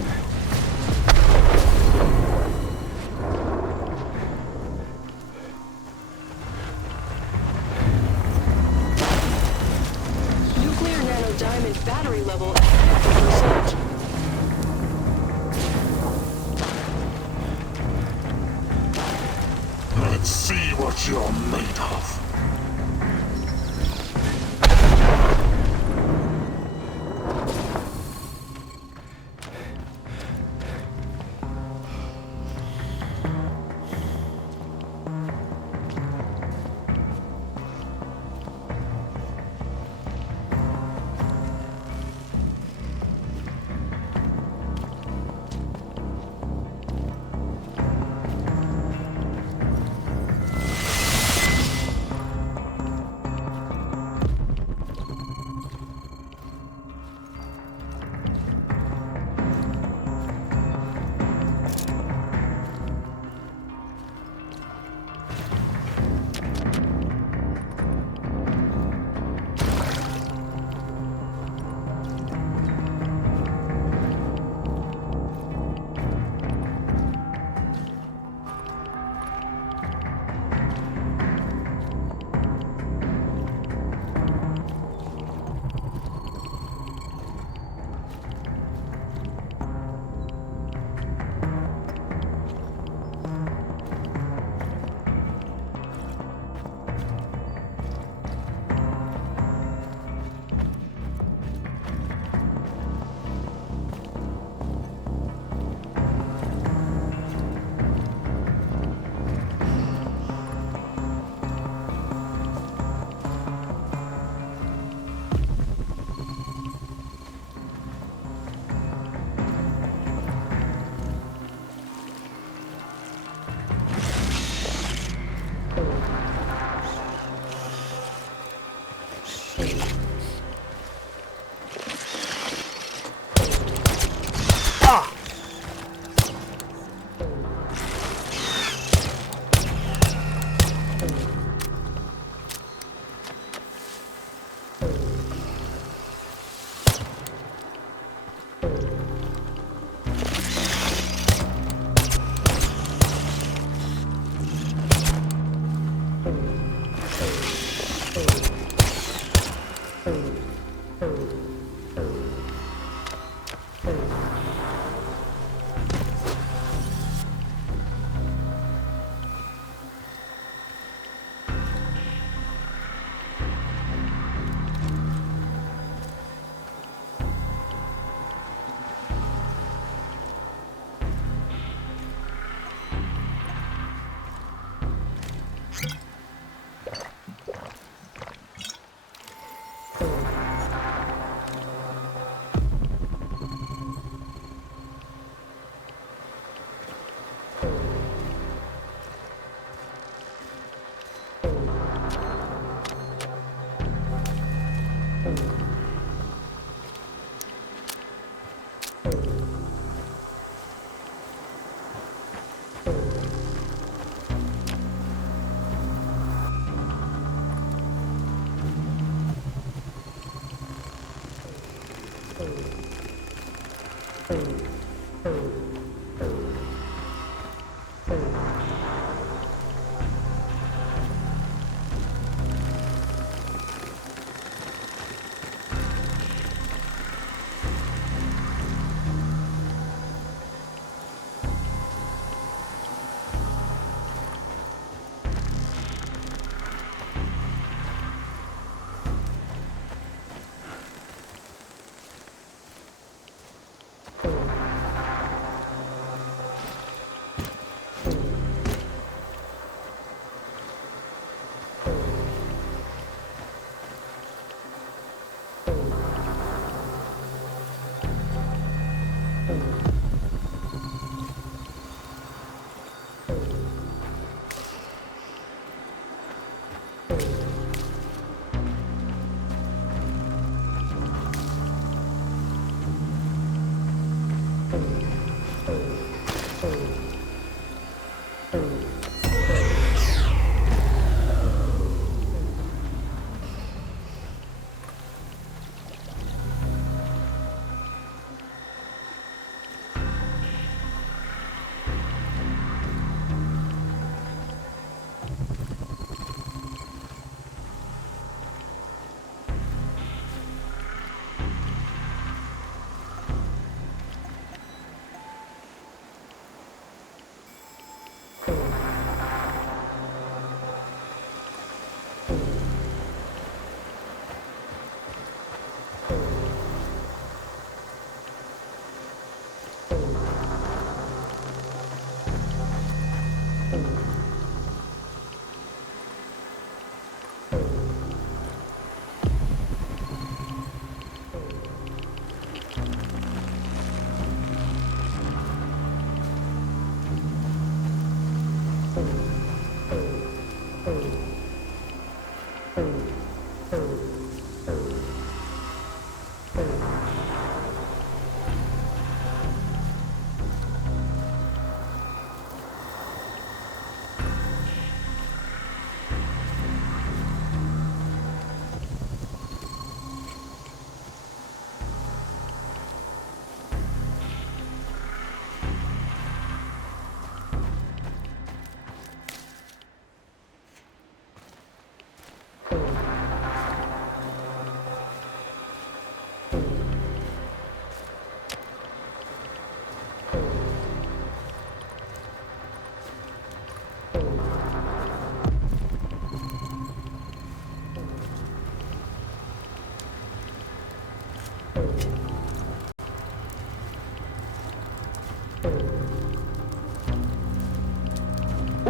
Nuclear nanodiamond battery level at 50%. Let's see what you're made of.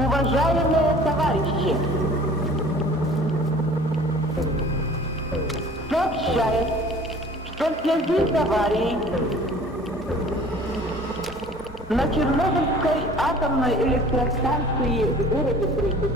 Уважаемые товарищи, сообщает, что в связи с аварией на Чернобыльской атомной электростанции в городе Припять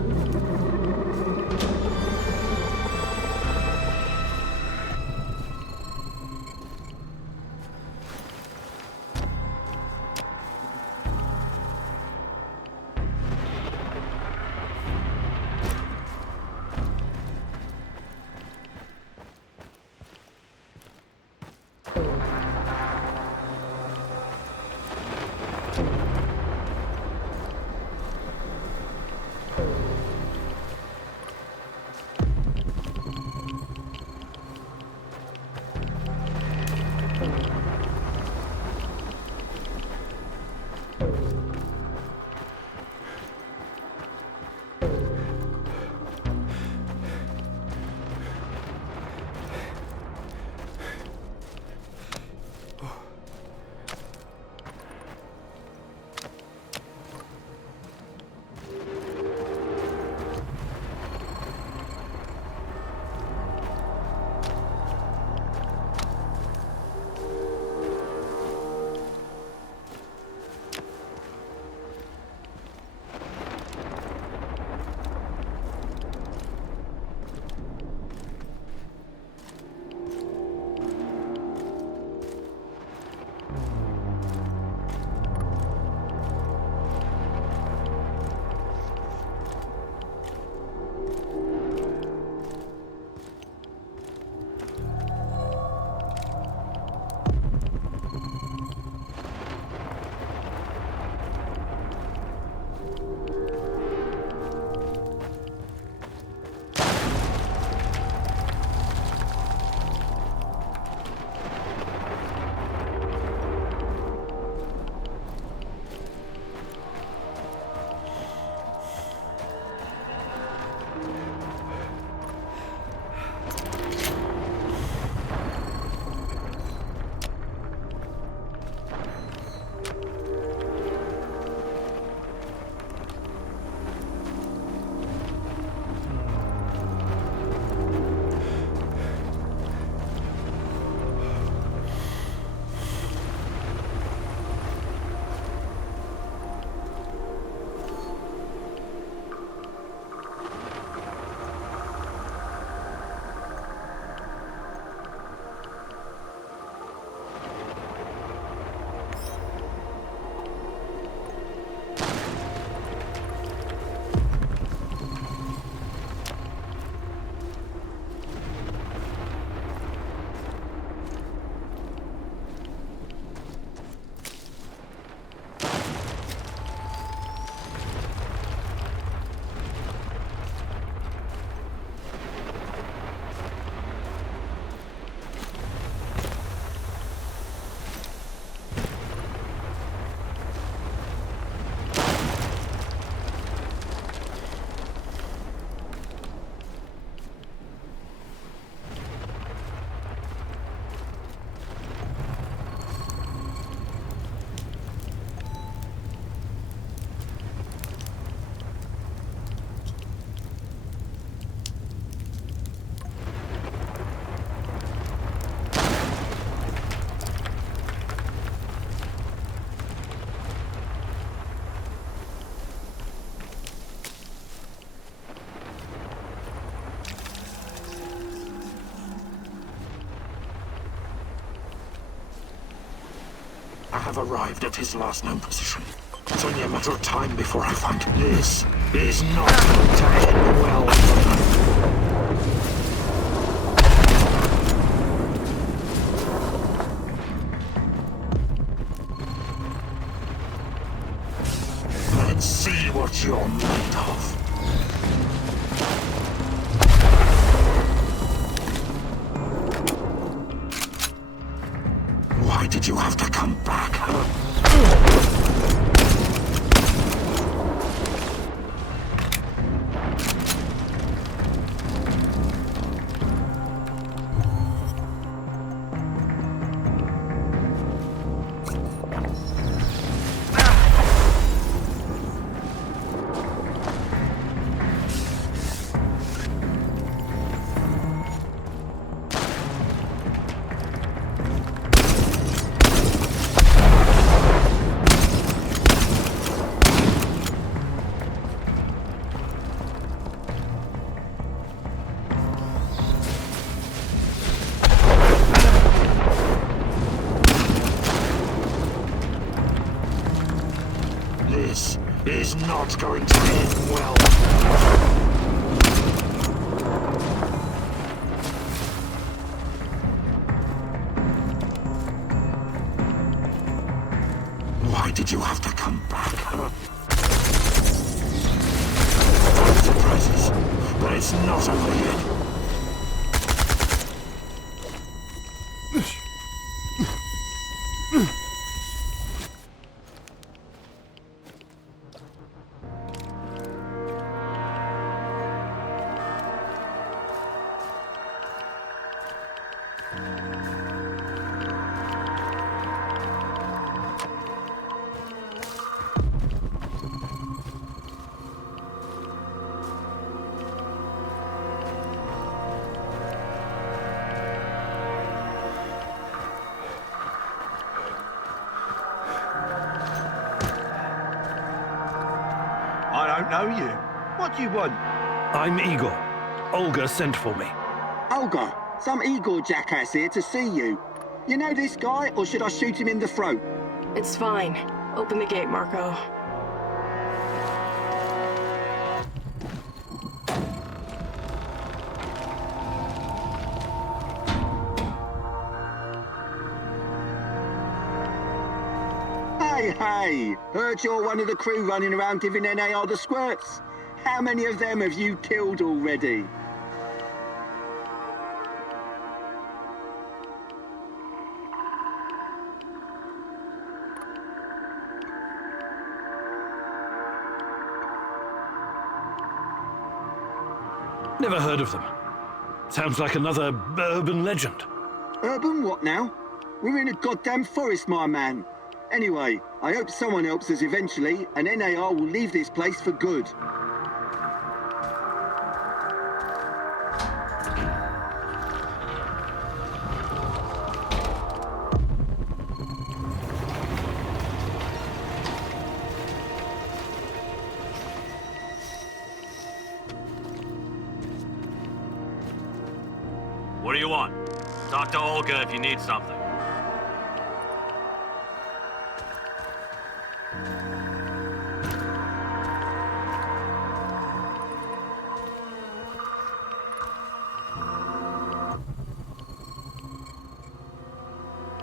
I have arrived at his last known position. It's only a matter of time before I find him. This is not going to end well for them. Let's see what you're made of. Why did you have to come back, huh? This is not going to end well. Why did you have to come back? Surprises, but it's not over yet. I don't know you. What do you want? I'm Igor. Olga sent for me. Olga, some Igor jackass here to see you. You know this guy, or should I shoot him in the throat? It's fine. Open the gate, Marco. Hey, heard you're one of the crew running around giving NAR the squirts. How many of them have you killed already? Never heard of them. Sounds like another urban legend. Urban what now? We're in a goddamn forest, my man. Anyway, I hope someone helps us eventually, and NAR will leave this place for good. What do you want? Talk to Olga if you need something.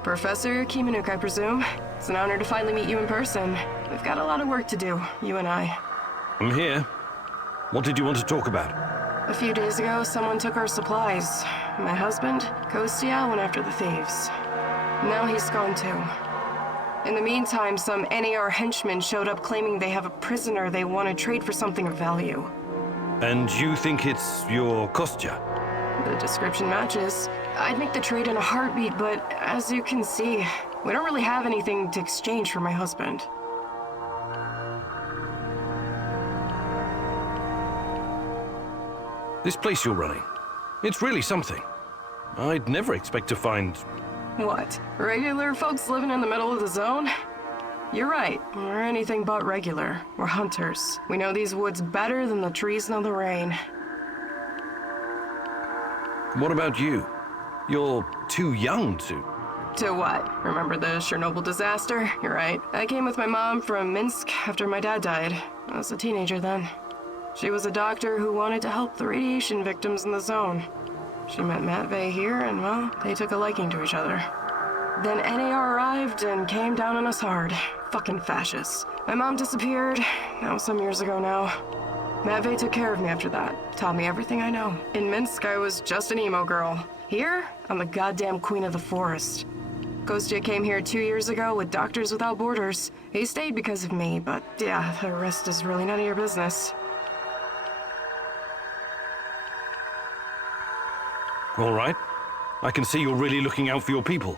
Professor Khymynyuk, I presume. It's an honor to finally meet you in person. We've got a lot of work to do, you and I. I'm here. What did you want to talk about? A few days ago, someone took our supplies. My husband, Kostya, went after the thieves. Now he's gone too. In the meantime, some NAR henchmen showed up claiming they have a prisoner they want to trade for something of value. And you think it's your Kostya? The description matches. I'd make the trade in a heartbeat, but as you can see, we don't really have anything to exchange for my husband. This place you're running, it's really something. I'd never expect to find... What? Regular folks living in the middle of the zone? You're right. We're anything but regular. We're hunters. We know these woods better than the trees know the rain. What about you? You're too young to... To what? Remember the Chernobyl disaster? You're right. I came with my mom from Minsk after my dad died. I was a teenager then. She was a doctor who wanted to help the radiation victims in the zone. She met Matvey here, and well, they took a liking to each other. Then NAR arrived and came down on us hard. Fucking fascists. My mom disappeared. That was some years ago now. Matvey took care of me after that. Taught me everything I know. In Minsk, I was just an emo girl. Here, I'm the goddamn queen of the forest. Kostya came here 2 years ago with Doctors Without Borders. He stayed because of me, but yeah, the rest is really none of your business. All right. I can see you're really looking out for your people.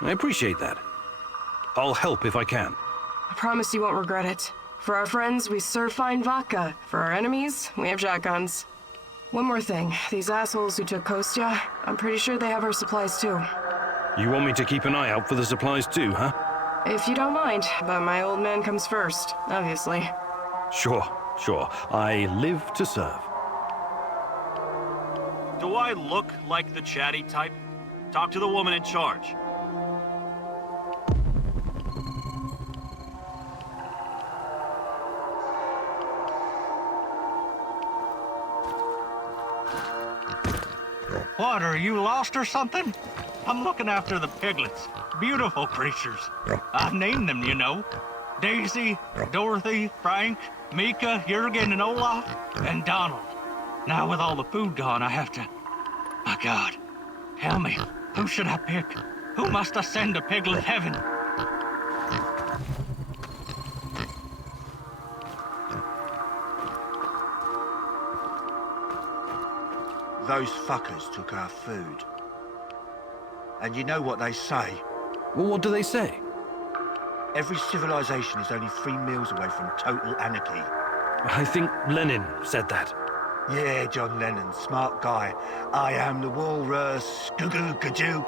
I appreciate that. I'll help if I can. I promise you won't regret it. For our friends, we serve fine vodka. For our enemies, we have shotguns. One more thing. These assholes who took Kostya, I'm pretty sure they have our supplies too. You want me to keep an eye out for the supplies too, huh? If you don't mind, but my old man comes first, obviously. Sure. I live to serve. Do I look like the chatty type? Talk to the woman in charge. What, are you lost or something? I'm looking after the piglets. Beautiful creatures. I've named them, you know. Daisy, Dorothy, Frank, Mika, Jurgen, and Olaf, and Donald. Now with all the food gone, I have to... My God. Tell me, who should I pick? Who must I send to piglet heaven? Those fuckers took our food. And you know what they say? Well, what do they say? Every civilization is only 3 meals away from total anarchy. I think Lenin said that. Yeah, John Lennon, smart guy. I am the walrus. Goo-goo-goo-goo.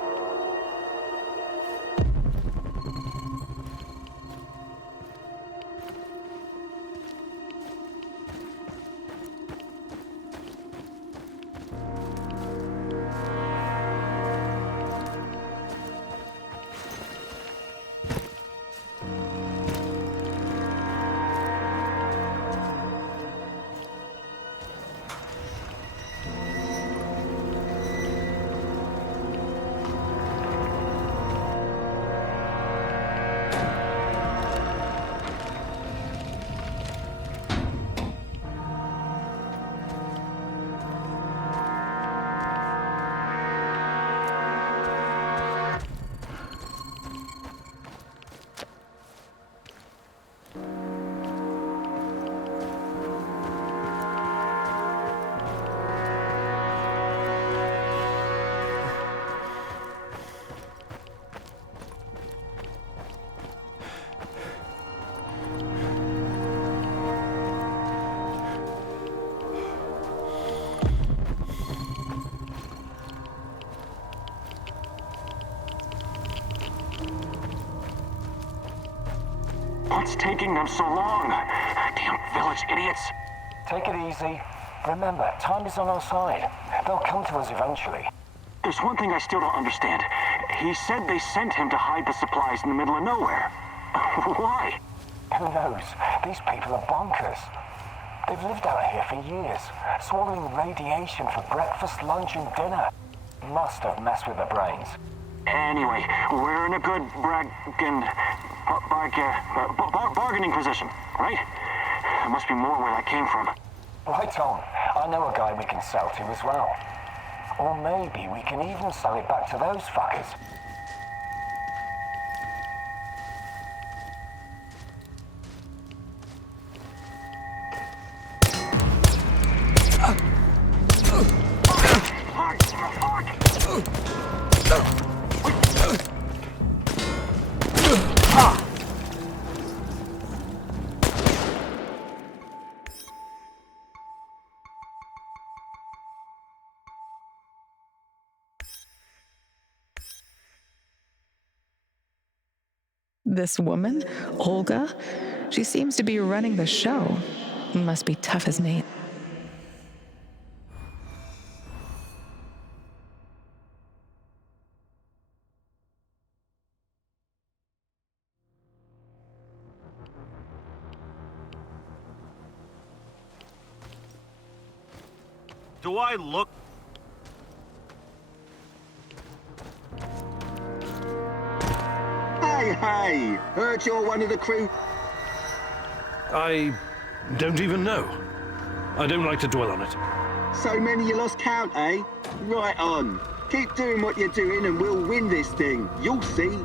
What's taking them so long? Damn village idiots. Take it easy. Remember, time is on our side. They'll come to us eventually. There's one thing I still don't understand. He said they sent him to hide the supplies in the middle of nowhere. Why? Who knows? These people are bonkers. They've lived out here for years, swallowing radiation for breakfast, lunch, and dinner. Must have messed with their brains. Anyway, we're in a good bargaining position, right? There must be more where that came from. Right on. I know a guy we can sell to as well. Or maybe we can even sell it back to those fuckers. This woman, Olga, she seems to be running the show. Must be tough as nails. Do I look... Hey! Heard you're one of the crew? I don't even know. I don't like to dwell on it. So many you lost count, eh? Right on. Keep doing what you're doing and we'll win this thing. You'll see.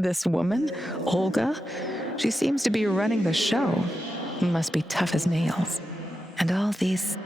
This woman, Olga, she seems to be running the show. Must be tough as nails. And all these...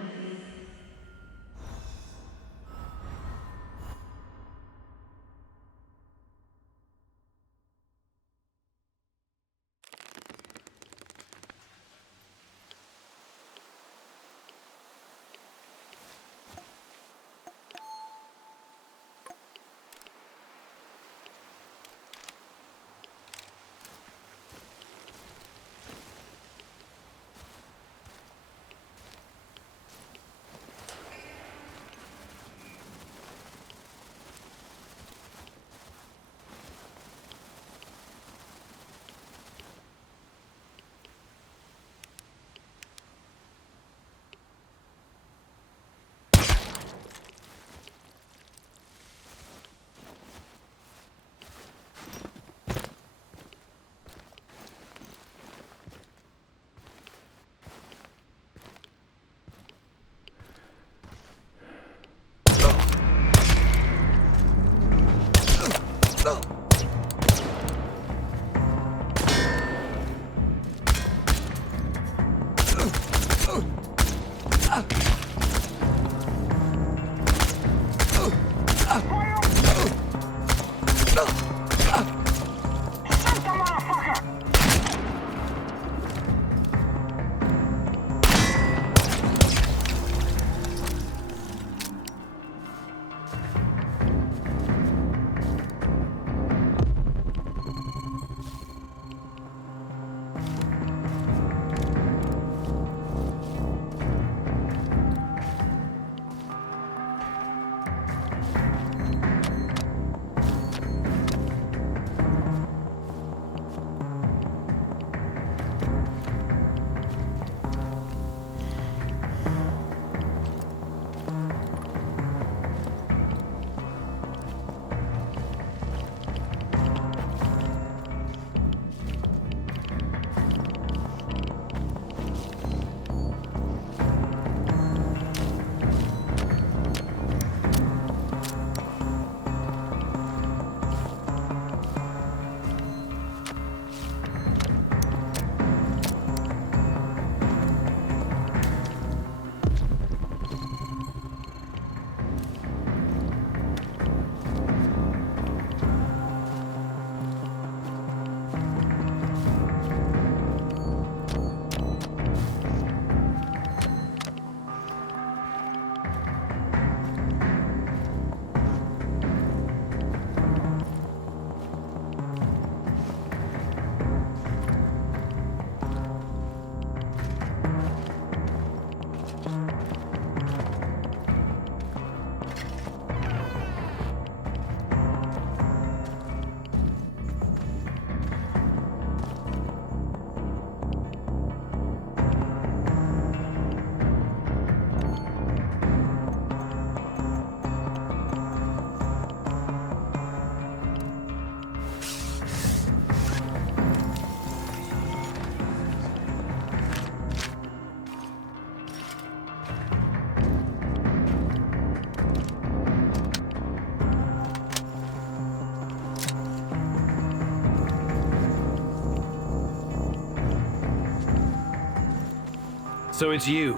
So it's you.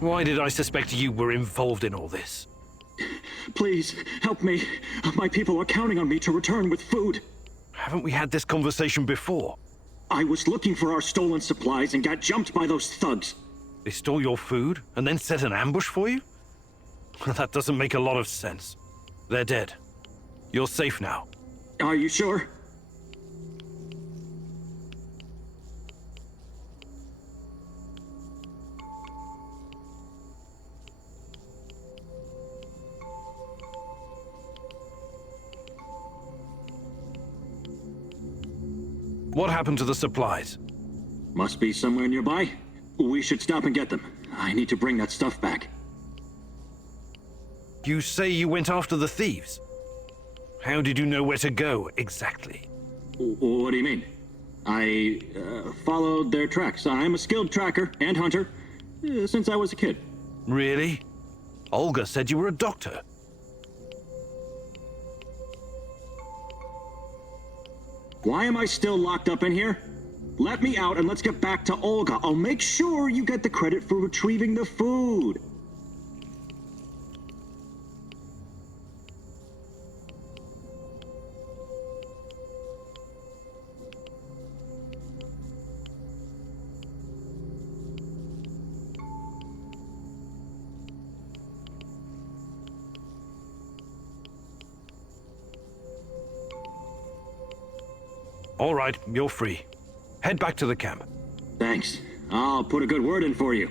Why did I suspect you were involved in all this? Please, help me. My people are counting on me to return with food. Haven't we had this conversation before? I was looking for our stolen supplies and got jumped by those thugs. They stole your food and then set an ambush for you? That doesn't make a lot of sense. They're dead. You're safe now. Are you sure? What happened to the supplies? Must be somewhere nearby. We should stop and get them. I need to bring that stuff back. You say you went after the thieves? How did you know where to go, exactly? What do you mean? I followed their tracks. I'm a skilled tracker and hunter since I was a kid. Really? Olga said you were a doctor. Why am I still locked up in here? Let me out and let's get back to Olga. I'll make sure you get the credit for retrieving the food. All right, you're free. Head back to the camp. Thanks. I'll put a good word in for you.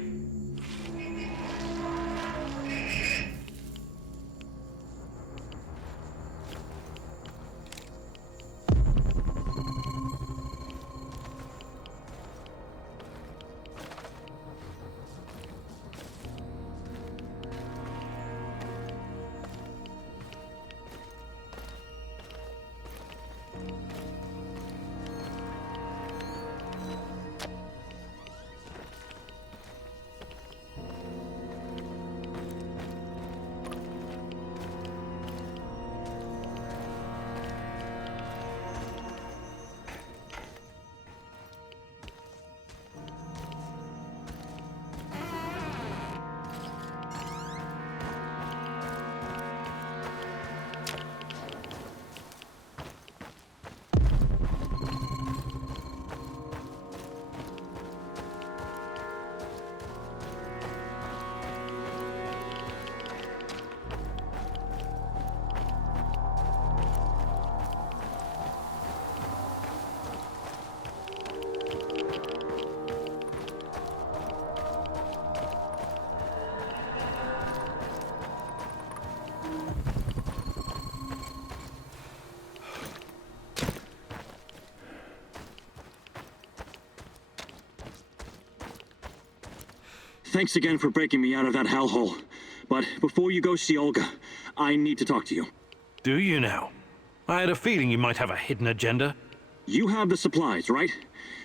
Thanks again for breaking me out of that hellhole. But before you go see Olga, I need to talk to you. Do you now? I had a feeling you might have a hidden agenda. You have the supplies, right?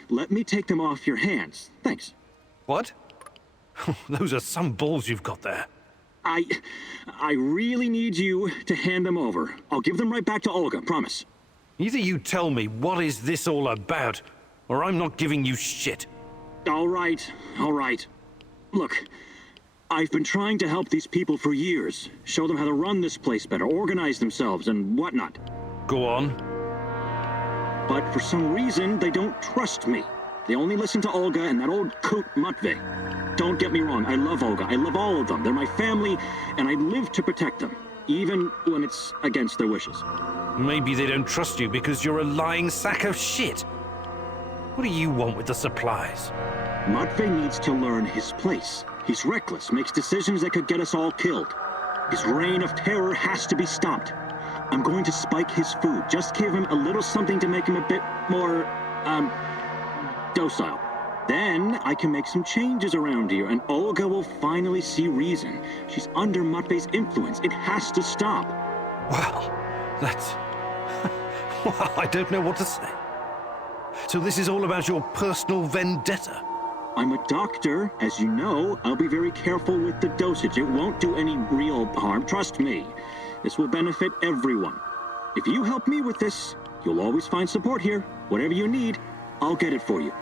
Let me take them off your hands. Thanks. What? Those are some balls you've got there. I really need you to hand them over. I'll give them right back to Olga, promise. Either you tell me what is this all about, or I'm not giving you shit. All right. Look, I've been trying to help these people for years. Show them how to run this place better, organize themselves, and whatnot. Go on. But for some reason, they don't trust me. They only listen to Olga and that old coot Matvey. Don't get me wrong, I love Olga. I love all of them. They're my family, and I live to protect them, even when it's against their wishes. Maybe they don't trust you because you're a lying sack of shit. What do you want with the supplies? Matvey needs to learn his place. He's reckless, makes decisions that could get us all killed. His reign of terror has to be stopped. I'm going to spike his food. Just give him a little something to make him a bit more, docile. Then I can make some changes around here, and Olga will finally see reason. She's under Matvey's influence. It has to stop. Well, that's... well, I don't know what to say. So this is all about your personal vendetta? I'm a doctor, as you know. I'll be very careful with the dosage. It won't do any real harm, trust me. This will benefit everyone. If you help me with this, you'll always find support here. Whatever you need, I'll get it for you.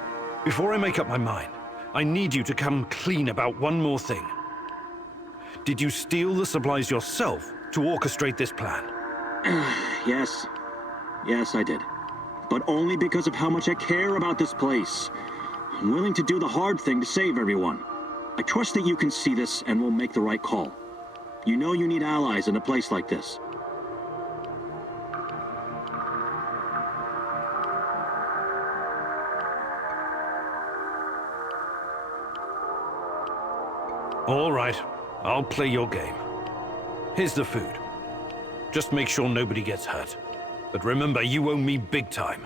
Before I make up my mind, I need you to come clean about one more thing. Did you steal the supplies yourself to orchestrate this plan? Yes. Yes, I did. But only because of how much I care about this place. I'm willing to do the hard thing to save everyone. I trust that you can see this and will make the right call. You know you need allies in a place like this. All right, I'll play your game. Here's the food. Just make sure nobody gets hurt. But remember, you owe me big time.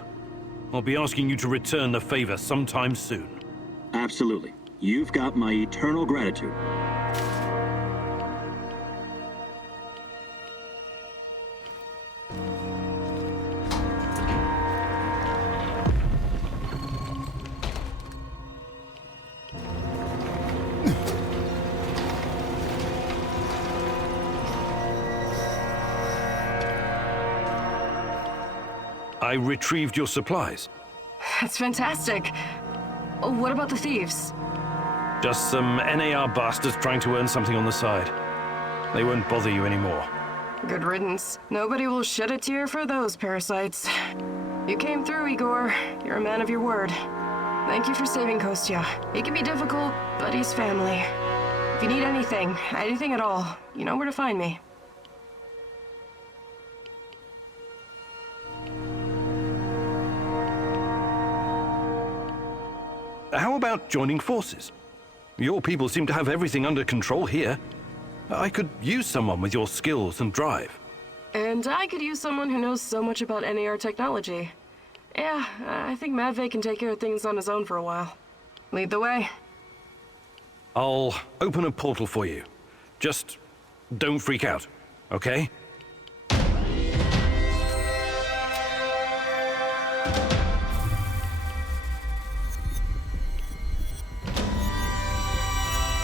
I'll be asking you to return the favor sometime soon. Absolutely. You've got my eternal gratitude. I retrieved your supplies. That's fantastic. What about the thieves? Just some NAR bastards trying to earn something on the side. They won't bother you anymore. Good riddance. Nobody will shed a tear for those parasites. You came through, Igor. You're a man of your word. Thank you for saving Kostya. It can be difficult, but he's family. If you need anything at all, you know where to find me. How about joining forces? Your people seem to have everything under control here. I could use someone with your skills and drive. And I could use someone who knows so much about NAR technology. Yeah, I think Matvey can take care of things on his own for a while. Lead the way. I'll open a portal for you. Just don't freak out, okay?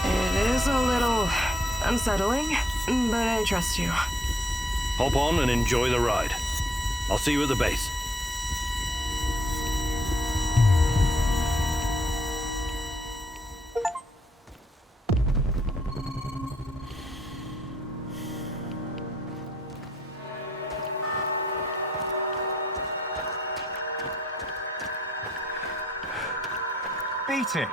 It is a little unsettling, but I trust you. Hop on and enjoy the ride. I'll see you at the base. Beat it.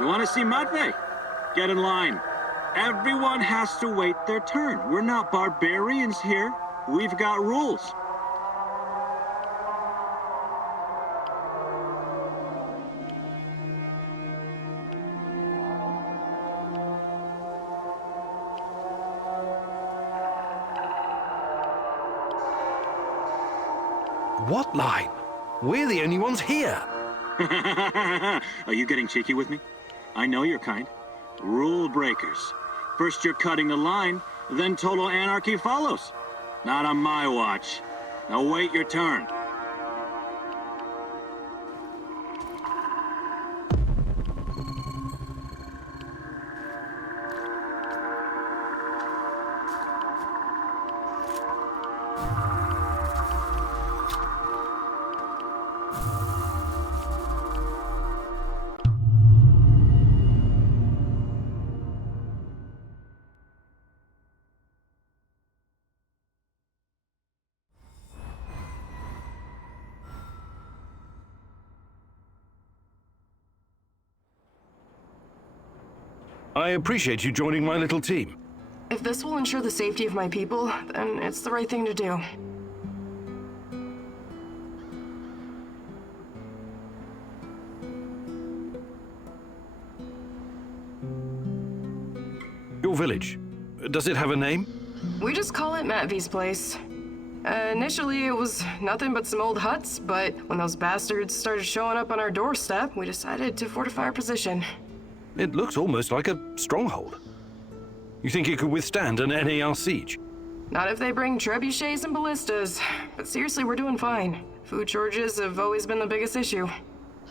You want to see Matvey? Get in line. Everyone has to wait their turn. We're not barbarians here. We've got rules. What line? We're the only ones here. Are you getting cheeky with me? I know you're kind. Rule breakers. First you're cutting the line, then total anarchy follows. Not on my watch. Now wait your turn. I appreciate you joining my little team. If this will ensure the safety of my people, then it's the right thing to do. Your village, does it have a name? We just call it Matvey's place. Initially, it was nothing but some old huts, but when those bastards started showing up on our doorstep, we decided to fortify our position. It looks almost like a stronghold. You think it could withstand an NAR siege? Not if they bring trebuchets and ballistas. But seriously, we're doing fine. Food shortages have always been the biggest issue.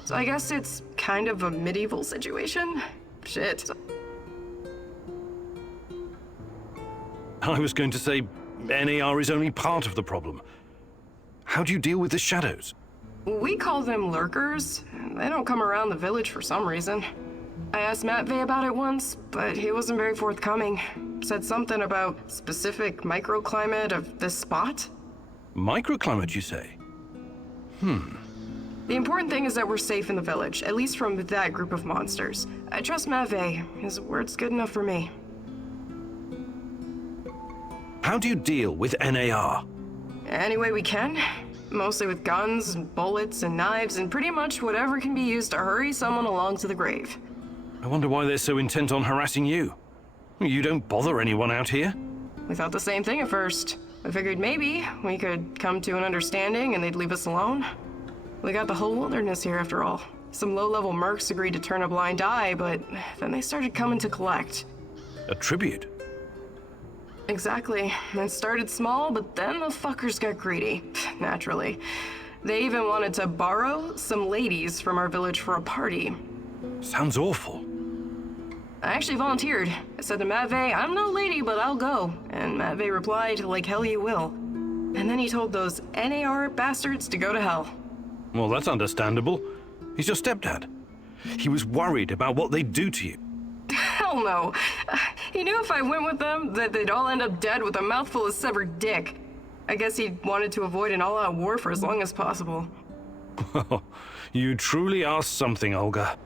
So I guess it's kind of a medieval situation? Shit. I was going to say NAR is only part of the problem. How do you deal with the shadows? We call them lurkers. They don't come around the village for some reason. I asked Matvey about it once, but he wasn't very forthcoming. Said something about specific microclimate of this spot. Microclimate, you say? The important thing is that we're safe in the village, at least from that group of monsters. I trust Matvey. His word's good enough for me. How do you deal with NAR? Any way we can. Mostly with guns, and bullets, and knives, and pretty much whatever can be used to hurry someone along to the grave. I wonder why they're so intent on harassing you. You don't bother anyone out here? We thought the same thing at first. I figured maybe we could come to an understanding and they'd leave us alone. We got the whole wilderness here after all. Some low-level mercs agreed to turn a blind eye, but then they started coming to collect. A tribute? Exactly. It started small, but then the fuckers got greedy. Naturally. They even wanted to borrow some ladies from our village for a party. Sounds awful. I actually volunteered. I said to Matvey, I'm no lady, but I'll go. And Matvey replied, like hell you will. And then he told those NAR bastards to go to hell. Well, that's understandable. He's your stepdad. He was worried about what they'd do to you. Hell no. He knew if I went with them, that they'd all end up dead with a mouthful of severed dick. I guess he wanted to avoid an all-out war for as long as possible. You truly are something, Olga.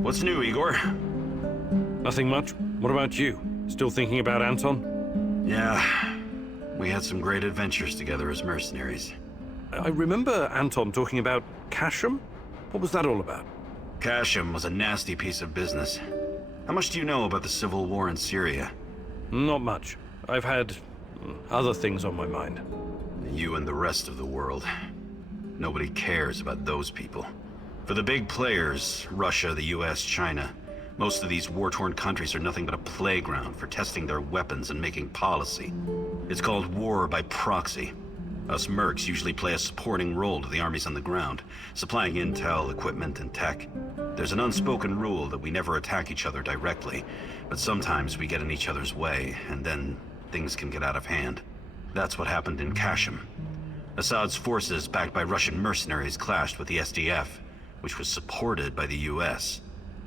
What's new, Igor? Nothing much. What about you? Still thinking about Anton? Yeah. We had some great adventures together as mercenaries. I remember Anton talking about Kashem. What was that all about? Kashem was a nasty piece of business. How much do you know about the civil war in Syria? Not much. I've had other things on my mind. You and the rest of the world. Nobody cares about those people. For the big players, Russia, the US, China, most of these war-torn countries are nothing but a playground for testing their weapons and making policy. It's called war by proxy. Us mercs usually play a supporting role to the armies on the ground, supplying intel, equipment, and tech. There's an unspoken rule that we never attack each other directly, but sometimes we get in each other's way, and then things can get out of hand. That's what happened in Kashem. Assad's forces, backed by Russian mercenaries, clashed with the SDF, which was supported by the US.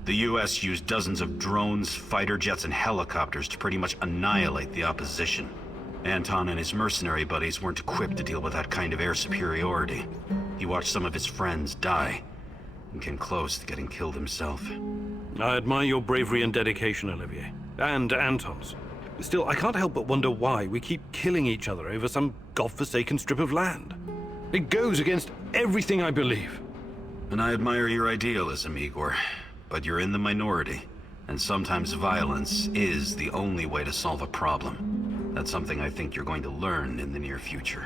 The US used dozens of drones, fighter jets, and helicopters to pretty much annihilate the opposition. Anton and his mercenary buddies weren't equipped to deal with that kind of air superiority. He watched some of his friends die, and came close to getting killed himself. I admire your bravery and dedication, Olivier. And Anton's. Still, I can't help but wonder why we keep killing each other over some godforsaken strip of land. It goes against everything I believe. And I admire your idealism, Igor. But you're in the minority, and sometimes violence is the only way to solve a problem. That's something I think you're going to learn in the near future.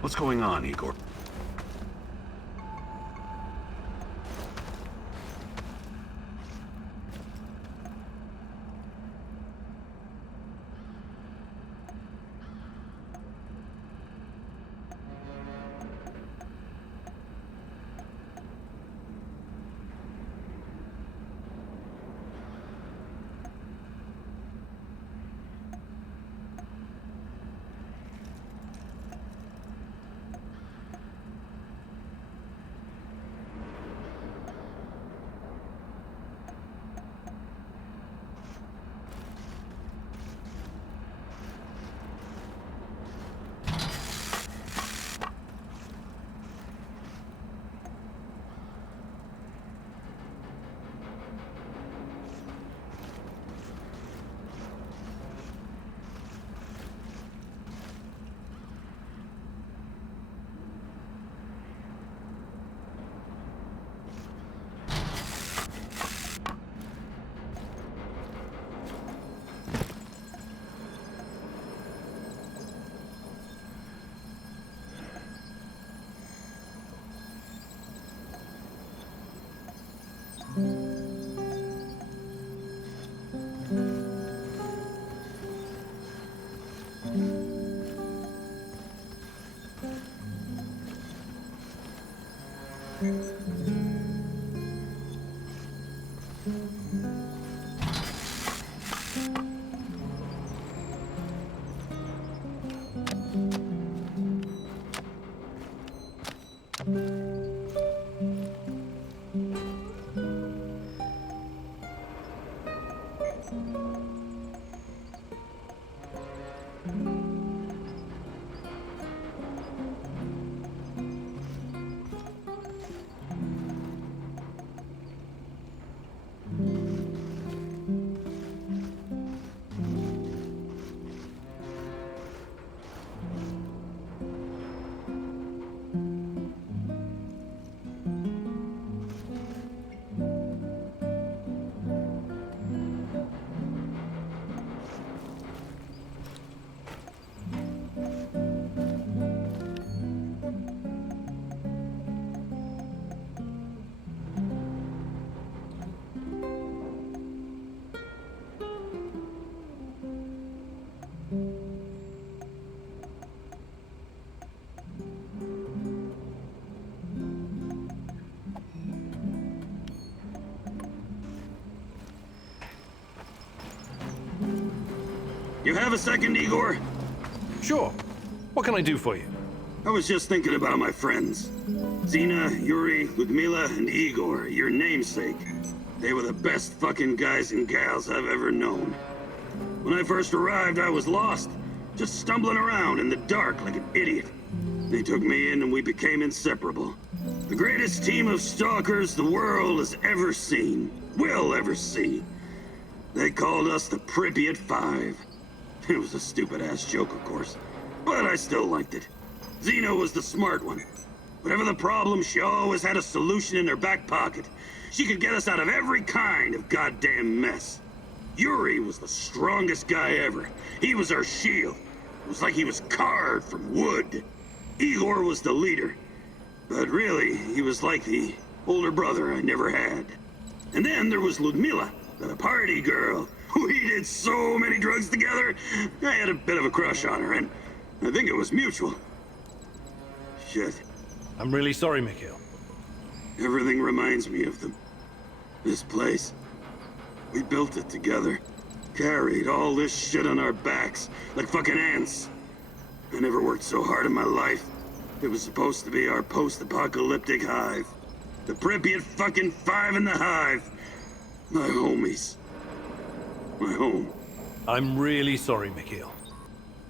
What's going on, Igor? You have a second, Igor? Sure. What can I do for you? I was just thinking about my friends. Zina, Yuri, Ludmila, and Igor, your namesake. They were the best fucking guys and gals I've ever known. When I first arrived, I was lost, just stumbling around in the dark like an idiot. They took me in and we became inseparable. The greatest team of stalkers the world has ever seen, will ever see. They called us the Pripyat 5. It was a stupid-ass joke, of course, but I still liked it. Zina was the smart one. Whatever the problem, she always had a solution in her back pocket. She could get us out of every kind of goddamn mess. Yuri was the strongest guy ever. He was our shield. It was like he was carved from wood. Igor was the leader. But really, he was like the older brother I never had. And then there was Ludmila, the party girl. We did so many drugs together. I had a bit of a crush on her, and I think it was mutual. Shit. I'm really sorry, Mikhail. Everything reminds me of them. This place. We built it together. Carried all this shit on our backs, like fucking ants. I never worked so hard in my life. It was supposed to be our post-apocalyptic hive. The Pripyat fucking 5 in the hive. My homies. My home. I'm really sorry, Mikhail.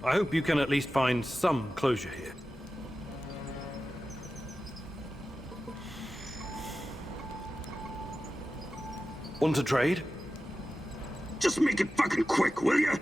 I hope you can at least find some closure here. Want to trade? Just make it fucking quick, will ya?